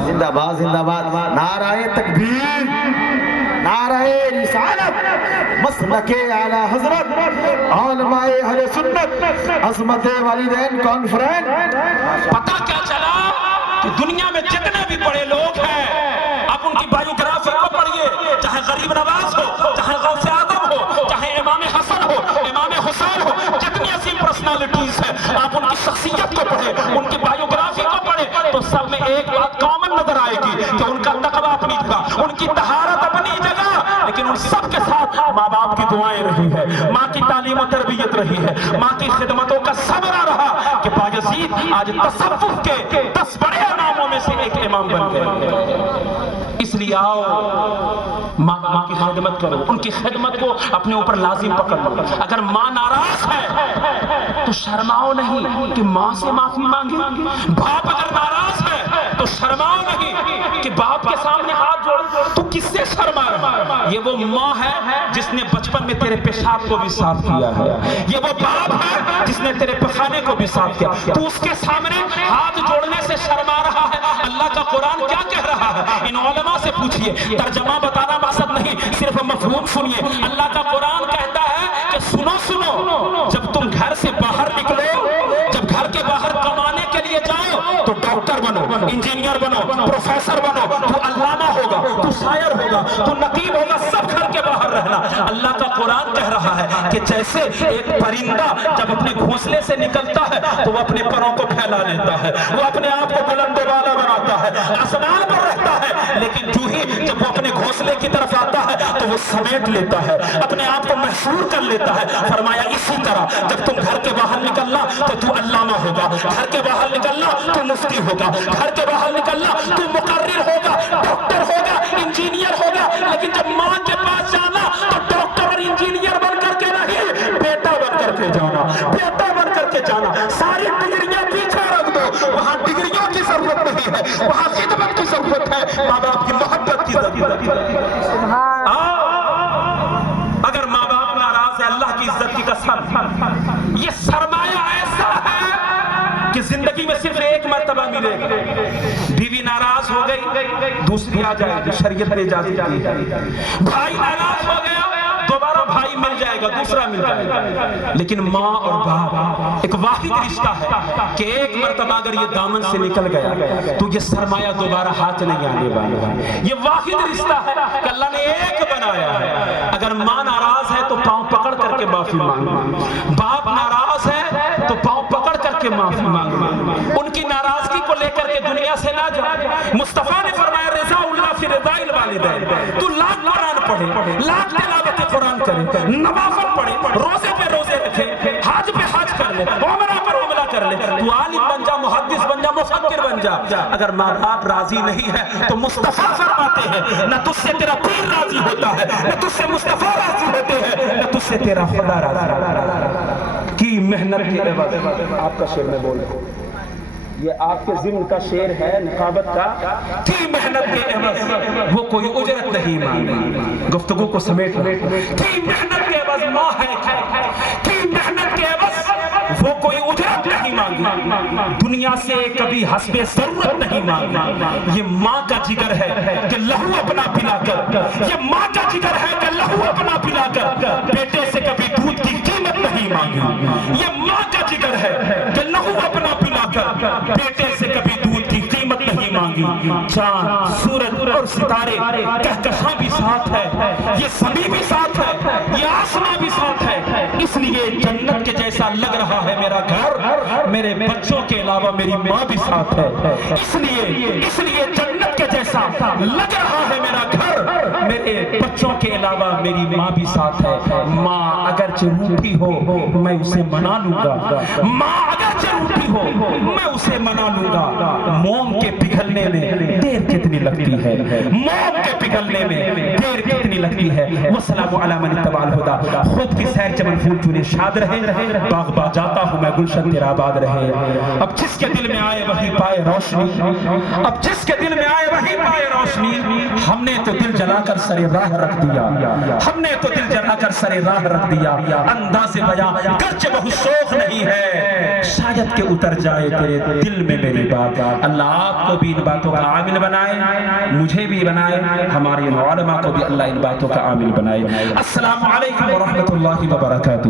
زندہ باد, زندہ باد, نعرہ تکبیر, نعرہ رسالت, مسلک اعلی حضرت, علماء اہل سنت, عظمت والدین کانفرنس. پتہ کیا چلا کہ دنیا میں جتنے بھی بڑے لوگ ہیں آپ ان کی بایوگرافی کو پڑھیے, چاہے غریب نواز ہو, چاہے غوث اعظم ہو, چاہے امام حسن ہو, امام حسین ہو, جتنی ایسی پرسنالٹیز ہیں آپ ان کی شخصیت کو پڑھیں, ان کی بایوگرافی کو پڑھیں تو سب میں ایک بات کامن نظر آئے گی کہ ان کا تقویٰ اپنی جگہ, ان کی طہارت اپنی جگہ, لیکن ان سب کے ساتھ ماں باپ کی دعائیں رہی ہے, ماں کی تعلیم و تربیت رہی ہے, ماں کی خدمتوں کا ثمرہ رہا کہ بایزید آج تصوف کے 10 بڑے اماموں میں سے ایک امام بن گئے. اس لیے آؤ ماں کی خدمت کرو, ان کی خدمت کو اپنے اوپر لازم پکڑ لو. اگر ماں ناراض ہے تو شرماؤ نہیں کہ ماں سے معافی مانگے, باپ اگر ناراض ہے تو شرماؤ نہیں کہ باپ کے سامنے ہاتھ جوڑ. تو کس سے شرما رہا, یہ وہ ماں ہے جس نے بچپن میں تیرے پیشاب کو بھی صاف کیا ہے, یہ وہ باپ ہے جس نے تیرے پخانے کو بھی صاف کیا, تو اس کے سامنے ہاتھ جوڑنے سے شرما رہا ہے. اللہ کا قرآن کیا کہہ رہا ہے, ان علماء سے پوچھئے, ترجمہ بتانا مقصد نہیں, صرف مفہوم سنیے. اللہ کا قرآن کہتا ہے کہ سنو سنو, جب تم گھر سے باہر نکلو, جب گھر کے باہر کمانے کے لیے جاؤ تو ڈاکٹر بنو, انجینئر بنو, پروفیسر بنو, تو علامہ ہوگا, تو شاعر ہوگا, تو نقیب ہوگا, سب گھر کے باہر رہنا. اللہ کا قرآن کہہ رہا ہے کہ جیسے ایک پرندہ جب اپنے گھونسلے سے نکلتا ہے تو وہ اپنے پروں کو پھیلا لیتا ہے, وہ اپنے آپ کو بلند و بالا بناتا ہے, آسمان پر رہتا ہے, لیکن جو ہی جب وہ اپنے گھونسلے کی طرف آتا ہے تو وہ سمیٹ لیتا ہے, اپنے آپ کو محصور کر لیتا ہے. فرمایا اسی طرح جب تم گھر کے باہر نکلنا تو علامہ ہوگا, گھر کے باہر نکلنا تو مفتی ہوگا, گھر کے باہر نکلنا تو مقرر ہوگا, ڈاکٹر ہوگا, انجینئر ہوگا, لیکن جب ماں کے پاس جانا تو ڈاکٹر اور انجینئر بن کر کے نہیں, بیٹا بن کر کے جانا, بیٹا بن کر کے جانا. ساری ڈگریاں پیچھے رکھ دو, وہاں ڈگریوں کی ضرورت نہیں ہے, وہاں خدمت کی ضرورت ہے, ماں باپ کی محبت کی ضرورت ہے. اگر ماں باپ ناراض ہے, اللہ کی عزت کی قسم, یہ سرمایہ ایسا ہے کہ زندگی میں صرف ایک مرتبہ ملے گا. بیوی ناراض ہو گئی, دوسری آ جائے گی, شریعت میں اجازت دی ہے. بھائی ناراض ہو گیا, دوبارہ بھائی مل جائے گا, دوسرا مل جائے گا. لیکن ماں اور باپ ایک واحد رشتہ ہے کہ ایک مرتبہ اگر یہ دامن سے نکل گیا تو یہ سرمایہ دوبارہ ہاتھ نہیں آنے والا. یہ واحد رشتہ ہے کہ اللہ نے ایک بنایا ہے. اگر ماں ناراض ہے تو پاؤں پکڑ کر کے معافی مانگو, باپ ناراض ہے تو پاؤں پکڑ کر کے معافی مانگو. ان کی ناراضگی کو لے کر کے دنیا سے نہ جاؤ. مصطفیٰ نے فرمایا رضا اللہ فی رضا الوالدین, تو لاکھ قرآن پڑھے, لاکھ تلاوت قرآن کرے, نوافل پڑھے, روزے پہ روزے رکھے, حج پہ حج کر لے, عمرہ پر عمرہ کر لے, تو عالم بن جا, محدث بن جا, مفکر بن جا. اگر ماں باپ راضی نہیں ہے تو مصطفیٰ فرماتے ہیں نہ تجھ سے تیرا پیر راضی ہوتا ہے, نہ تجھ سے مصطفیٰ راضی ہوتے ہیں, نہ تجھ سے تیرا خدا راضی ہوتا. کی محنت کی عوض, آپ کا شعر میں بول رہا ہوں, یہ آپ کے ضمن کا شعر ہے نقابت کا, تھی محنت کے عوض وہ کوئی اجرت نہیں مانگی. گفتگو کو سمیٹ تھی محنت کے عوض ماں ہے, تھی محنت کے عوض وہ کوئی اجرت نہیں مانگی، دنیا سے کبھی حسب ضرورت نہیں مانگی۔ یہ ماں کا جگر ہے کہ لہو اپنا پلا کر، یہ ماں کا جگر ہے کہ لہو اپنا پلا کر بیٹے سے کبھی دودھ کی قیمت نہیں مانگی۔ یہ ماں کا جگر ہے کہ لہو اپنا پلا کر بیٹے سے کبھی دودھ کی قیمت نہیں مانگی۔ چاند، سورج اور ستارے، کہکشاں بھی ساتھ ہے، یہ زمین بھی ساتھ ہے، یہ آسمان بھی ساتھ ہے۔ اس لیے جنت کے جیسا لگ رہا ہے میرا گھر، میرے بچوں کے علاوہ میری ماں بھی ساتھ ہے۔ اس لیے جنت کے جیسا لگ رہا ہے میرا گھر، میرے بچوں کے علاوہ میری ماں بھی ساتھ ہے۔ ماں اگرچہ روٹھی ہو میں اسے منا لوں گا، ماں اگرچہ روٹھی ہو میں اسے منا لوں گا۔ موم کے پگھلنے میں دیر کتنی لگتی ہے، موم کے پگھلنے میں دیر کتنی لگتی ہے۔ والسلام علی من اتبع الہدی۔ خود کی سیر چمن پھول چنے شاد رہے، باغ با جاتا ہوں میں گلشن تیرا آباد رہے۔ اب جس کے دل میں آئے وہی پائے روشنی، اب جس کے دل میں آئے وہی پائے روشنی۔ ہم نے تو دل جلا کر سر راہ رکھ دیا، ہم نے تو دل جلا کر سر راہ رکھ دیا۔ انداز بیاں گرچہ بہت شوق نہیں ہے، شاید کہ اتر جائے تیرے دل میں میری بات۔ اللہ آپ کو بھی ان باتوں کا عامل بنائے، مجھے بھی بنائے، ہماری علماء کو بھی اللہ ان باتوں کا عامل بنائے۔ السلام علیکم ورحمۃ اللہ وبرکاتہ۔